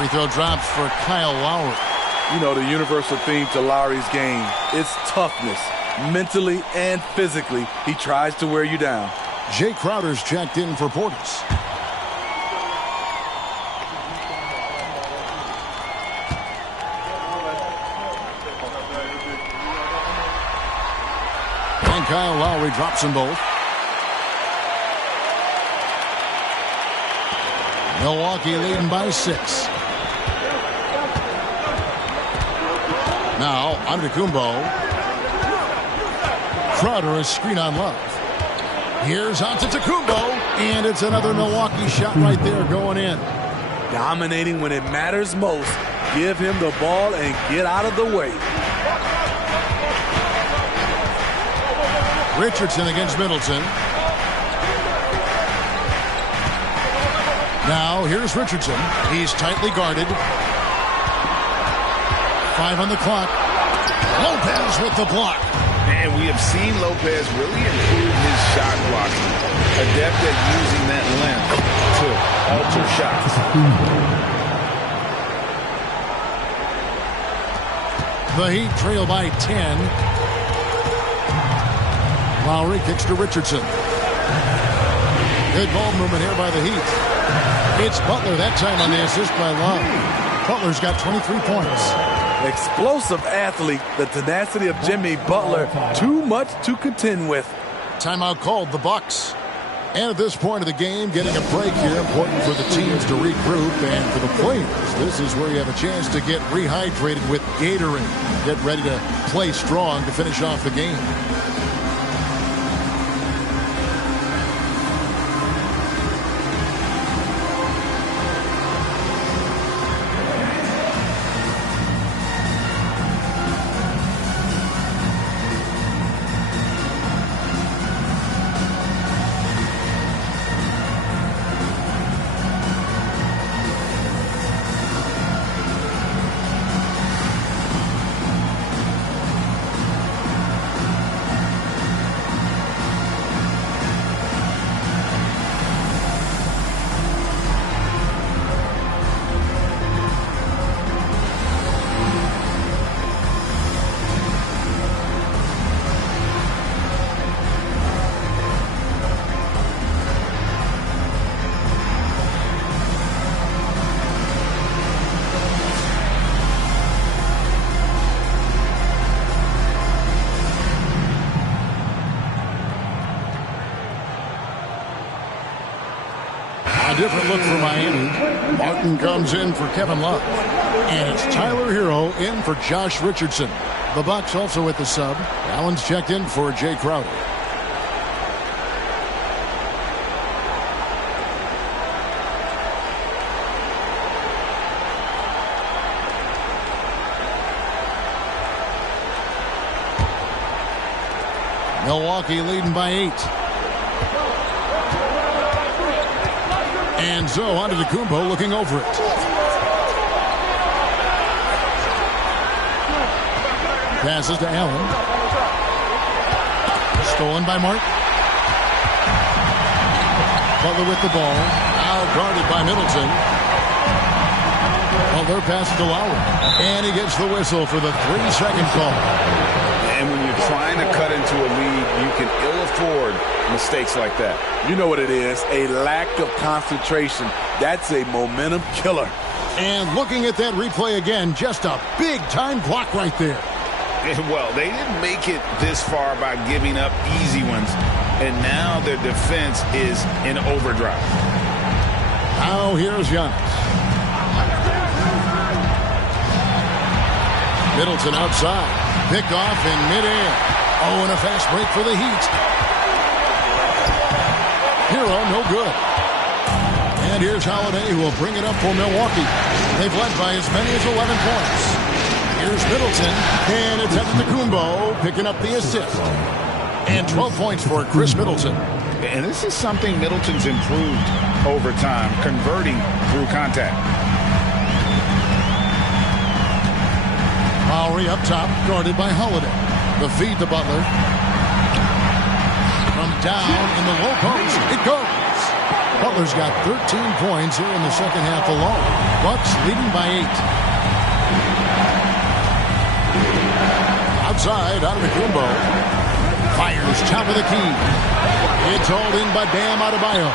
Free throw drops for Kyle Lowry. You know, the universal theme to Lowry's game is toughness. Mentally and physically, he tries to wear you down. Jay Crowder's checked in for Portis. And Kyle Lowry drops them both. Milwaukee leading by 6. Now, Antetokounmpo. Crowder is screen on Love. Here's Antetokounmpo, and it's another Milwaukee shot right there going in. Dominating when it matters most. Give him the ball and get out of the way. Richardson against Middleton. Now, here's Richardson. He's tightly guarded. 5 on the clock. Lopez with the block. And we have seen Lopez really improve his shot blocking. Adept at using that length to alter shots. The Heat trail by 10. Lowry kicks to Richardson. Good ball movement here by the Heat. It's Butler that time on the assist by Love. Butler's got 23 points. Explosive athlete, the tenacity of Jimmy Butler, too much to contend with. Timeout called, the Bucks. And at this point of the game, getting a break here, important for the teams to regroup, and for the players, this is where you have a chance to get rehydrated with Gatorade. Get ready to play strong to finish off the game. Different look for Miami. Martin comes in for Kevin Love. And it's Tyler Hero in for Josh Richardson. The Bucks also with the sub. Allen's checked in for Jay Crowder. Milwaukee leading by 8. And so Antetokounmpo looking over it. Passes to Allen. Stolen by Mark. Butler with the ball. Now guarded by Middleton. Butler passes to Lowry. And he gets the whistle for the 3-second call. And when you're trying to cut into a lead, you can ill afford mistakes like that. You know what it is, a lack of concentration. That's a momentum killer. And looking at that replay again, just a big-time block right there. Well, they didn't make it this far by giving up easy ones, and now their defense is in overdrive. Now here's Giannis. Middleton outside. Picked off in midair. Oh, and a fast break for the Heat. Hero, no good. And here's Holiday, who will bring it up for Milwaukee. They've led by as many as 11 points. Here's Middleton, and it's Antetokounmpo picking up the assist. And 12 points for Chris Middleton. And this is something Middleton's improved over time, converting through contact. Lowry up top, guarded by Holiday. The feed to Butler. From down in the low post, it goes. Butler's got 13 points here in the second half alone. Bucks leading by 8. Outside, Antetokounmpo. Fires top of the key. It's hauled in by Bam Adebayo.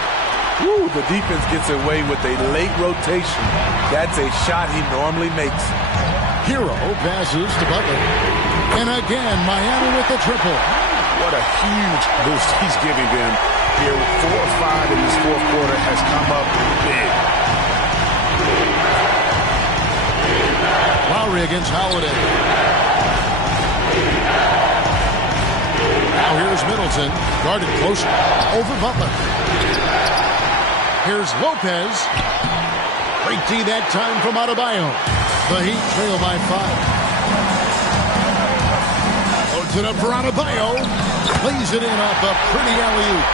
Woo, the defense gets away with a late rotation. That's a shot he normally makes. Hero passes to Butler. And again, Miami with the triple. What a huge boost he's giving them here. 4 or 5 in this fourth quarter has come up big. Lowry against Holiday. Now here's Middleton, guarded close over Butler. Here's Lopez. Great D that time from Adebayo. The Heat trail by 5. Loads it up for Adebayo. Plays it in off a pretty alley-oop.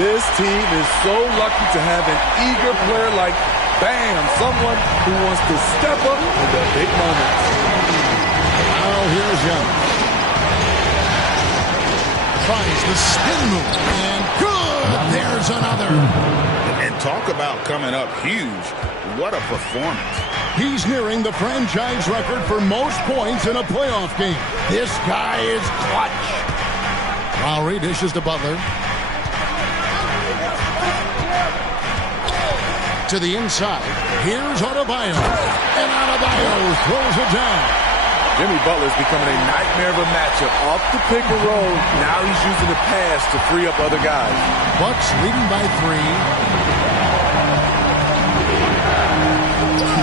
This team is so lucky to have an eager player like Bam, someone who wants to step up in the big moments. Now here's Young. Tries the spin move, and good! There's another. And talk about coming up huge. What a performance. He's nearing the franchise record for most points in a playoff game. This guy is clutch. Lowry dishes to Butler. To the inside. Here's Adebayo. And Adebayo throws it down. Jimmy Butler's becoming a nightmare of a matchup. Off the pick and roll, now he's using the pass to free up other guys. Bucks leading by 3.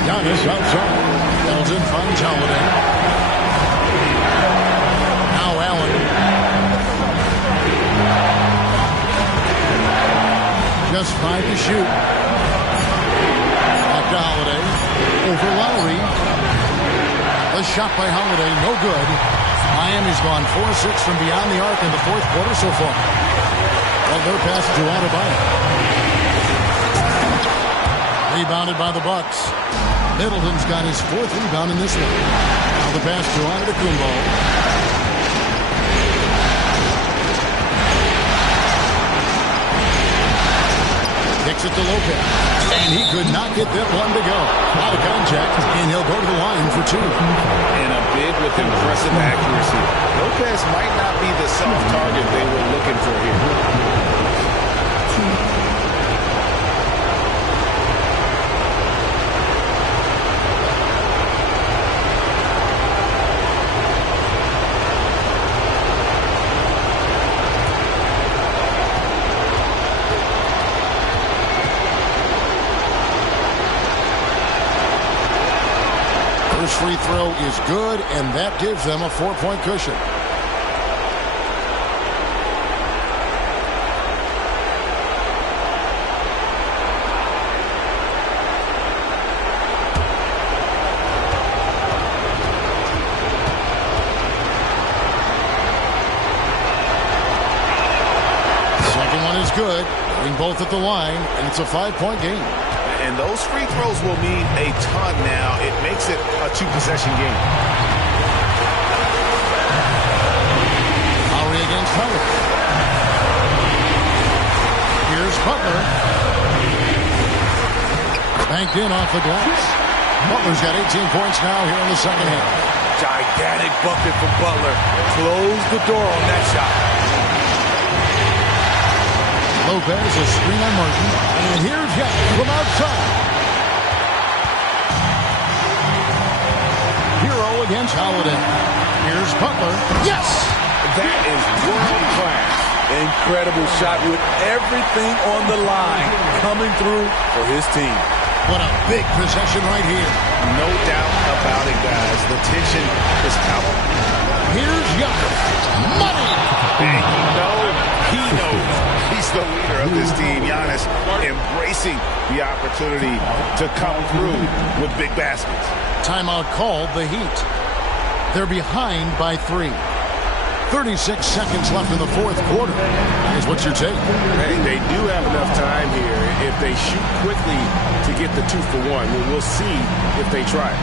Giannis outside. Elgin finds Holiday. Now Allen. Just 5 to shoot. Back to Holiday. Over Lowry. The shot by Holiday, no good. Miami's gone 4-6 from beyond the arc in the fourth quarter so far. Well, their pass to Adebayo. Rebounded by the Bucks. Middleton's got his 4th rebound in this one. Now the pass to Antetokounmpo. Kicks it to Lopez. And he could not get that one to go. Out of contact, and he'll go to the line for 2. And a bid with impressive accuracy. Lopez might not be the soft target they were looking for here. First free throw is good, and that gives them a 4-point cushion. Second one is good, getting both at the line, and it's a 5-point game. And those free throws will mean a ton now. It makes it a 2-possession game. Lowry against Howard. Here's Butler. Banked in off the glass. Butler's got 18 points now here in the second half. Gigantic bucket from Butler. Close the door on that shot. Lopez, a screen on Martin. And here's Young from outside. Hero against Holiday. Here's Butler. Yes! That is world class. Incredible shot with everything on the line coming through for his team. What a big possession right here. No doubt about it, guys. The tension is palpable. Here's Young. Money! And he knows he's the leader of this team. Giannis embracing the opportunity to come through with big baskets. Timeout called, the Heat. They're behind by 3. 36 seconds left in the fourth quarter. Guys, what's your take? Hey, they do have enough time here if they shoot quickly to get the 2 for 1. We'll see if they try it.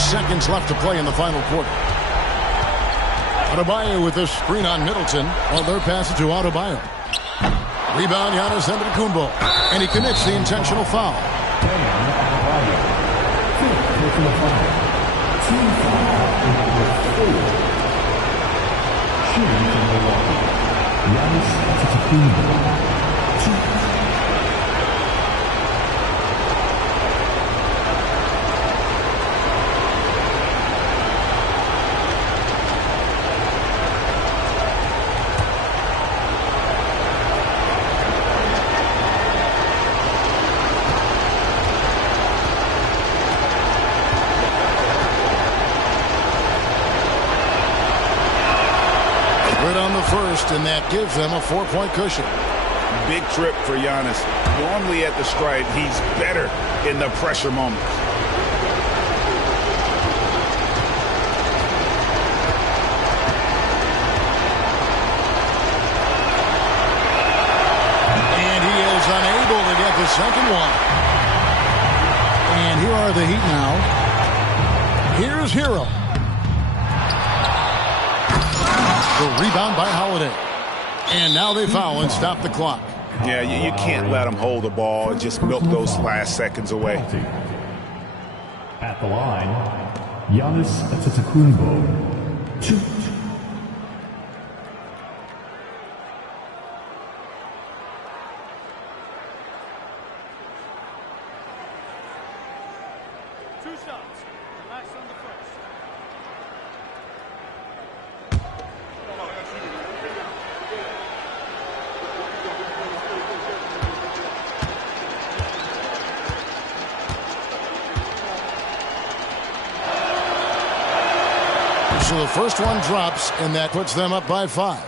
Seconds left to play in the final quarter. Adebayo with this screen on Middleton. Well, they're passing to Adebayo. Rebound, Giannis Antetokounmpo. And he commits the intentional foul. Giannis Antetokounmpo. 2. And that gives them a 4-point cushion. Big trip for Giannis. Normally at the stripe, he's better in the pressure moments. And he is unable to get the second one. And here are the Heat now. Here's Hero. The rebound by Holiday. And now they foul and stop the clock. Yeah, you can't let them hold the ball and just milk those last seconds away. At the line, Giannis Antetokounmpo. 2. So the first one drops, and that puts them up by 5.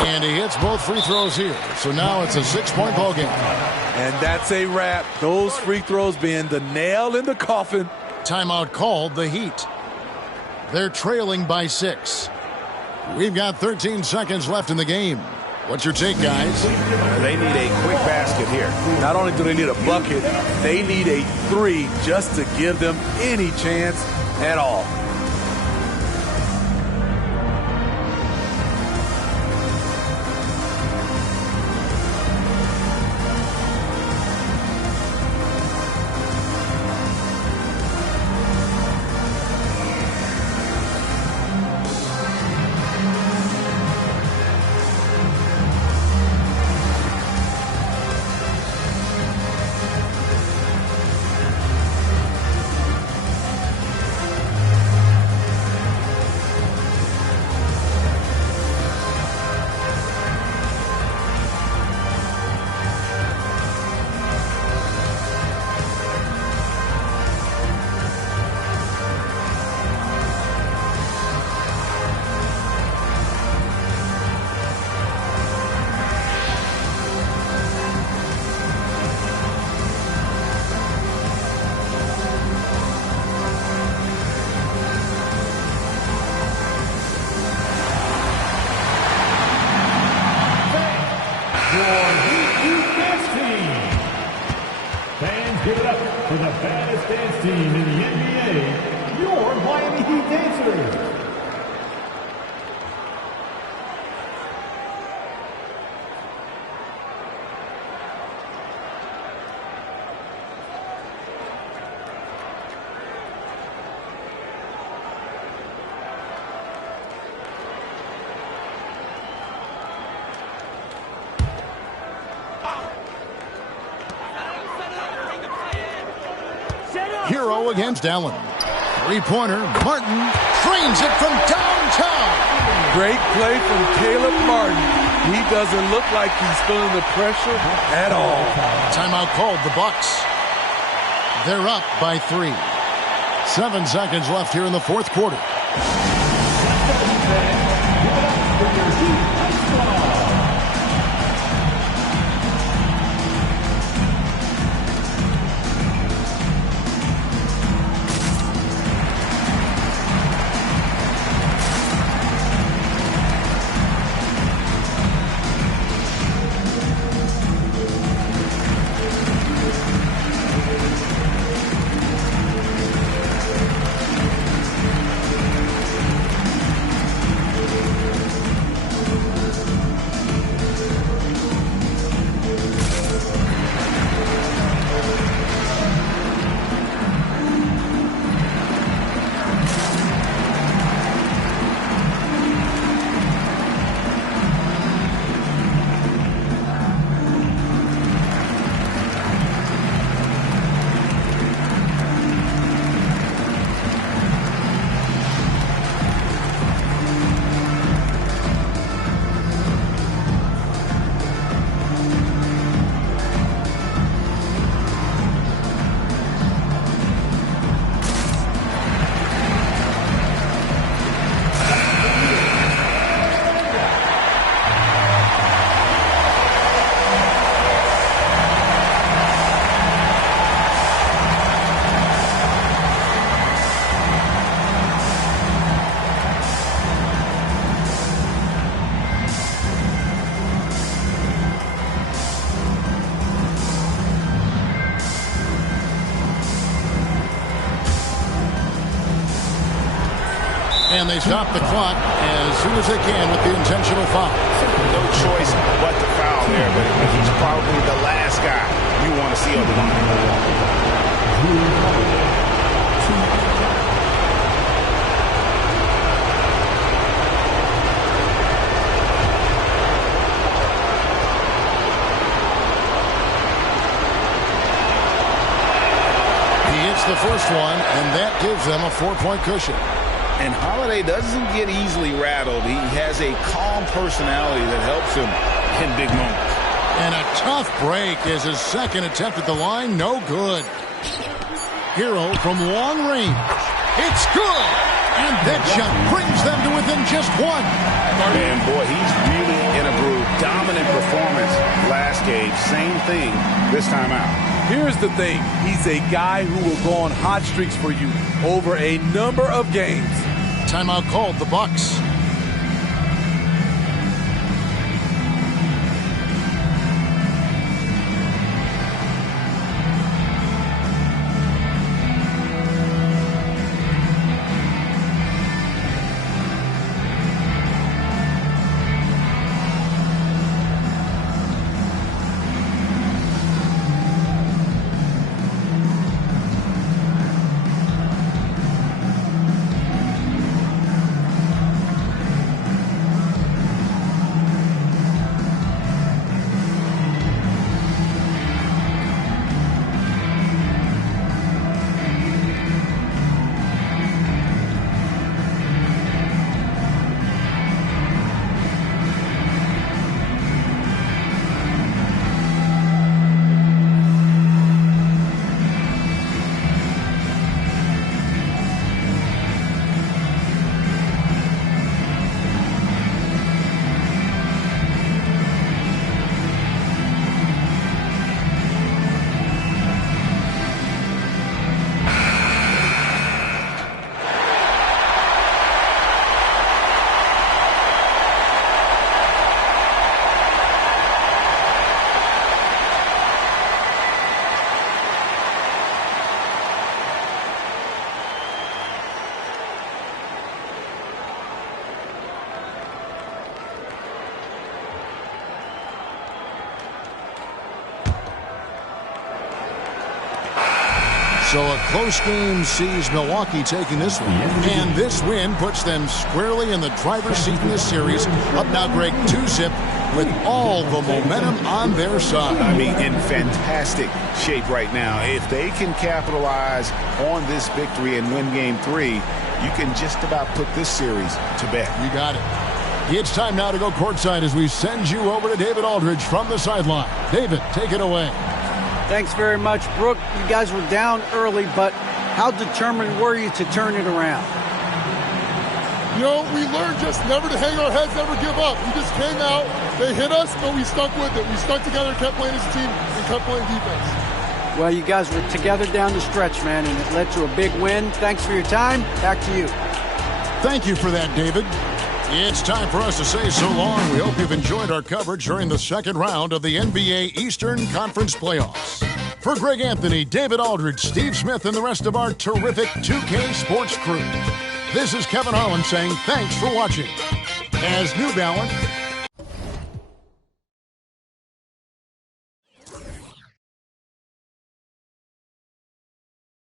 And he hits both free throws here. So now it's a 6-point ball game. And that's a wrap. Those free throws being the nail in the coffin. Timeout called, the Heat. They're trailing by 6. We've got 13 seconds left in the game. What's your take, guys? They need a quick basket here. Not only do they need a bucket, they need a 3 just to give them any chance at all. Give it up for the baddest dance team in the NBA, your Miami Heat Dancers. Hero against Allen. Three-pointer. Martin trains it from downtown. Great play from Caleb Martin. He doesn't look like he's feeling the pressure at all. Timeout called, the Bucks. They're up by 3. 7 seconds left here in the fourth quarter. And they stop the clock as soon as they can with the intentional foul. No choice but to foul there, but he's probably the last guy you want to see on the line. He hits the first one, and that gives them a 4-point cushion. And Holiday doesn't get easily rattled. He has a calm personality that helps him in big moments. And a tough break as his second attempt at the line, no good. Hero from long range. It's good! And that shot brings them to within just 1. Man, boy, he's really in a groove. Dominant performance last game. Same thing this time out. Here's the thing. He's a guy who will go on hot streaks for you over a number of games. Timeout called, the Bucks. So a close game sees Milwaukee taking this one. And this win puts them squarely in the driver's seat in this series. Up now, Greg, 2-zip with all the momentum on their side. I mean, in fantastic shape right now. If they can capitalize on this victory and win game 3, you can just about put this series to bed. You got it. It's time now to go courtside as we send you over to David Aldridge from the sideline. David, take it away. Thanks very much, Brooke. You guys were down early, but how determined were you to turn it around? You know, we learned just never to hang our heads, never give up. We just came out, they hit us, but we stuck with it. We stuck together, kept playing as a team, and kept playing defense. Well, you guys were together down the stretch, man, and it led to a big win. Thanks for your time. Back to you. Thank you for that, David. It's time for us to say so long. We hope you've enjoyed our coverage during the second round of the NBA Eastern Conference Playoffs. For Greg Anthony, David Aldridge, Steve Smith, and the rest of our terrific 2K Sports crew, this is Kevin Harlan saying thanks for watching. As New Balance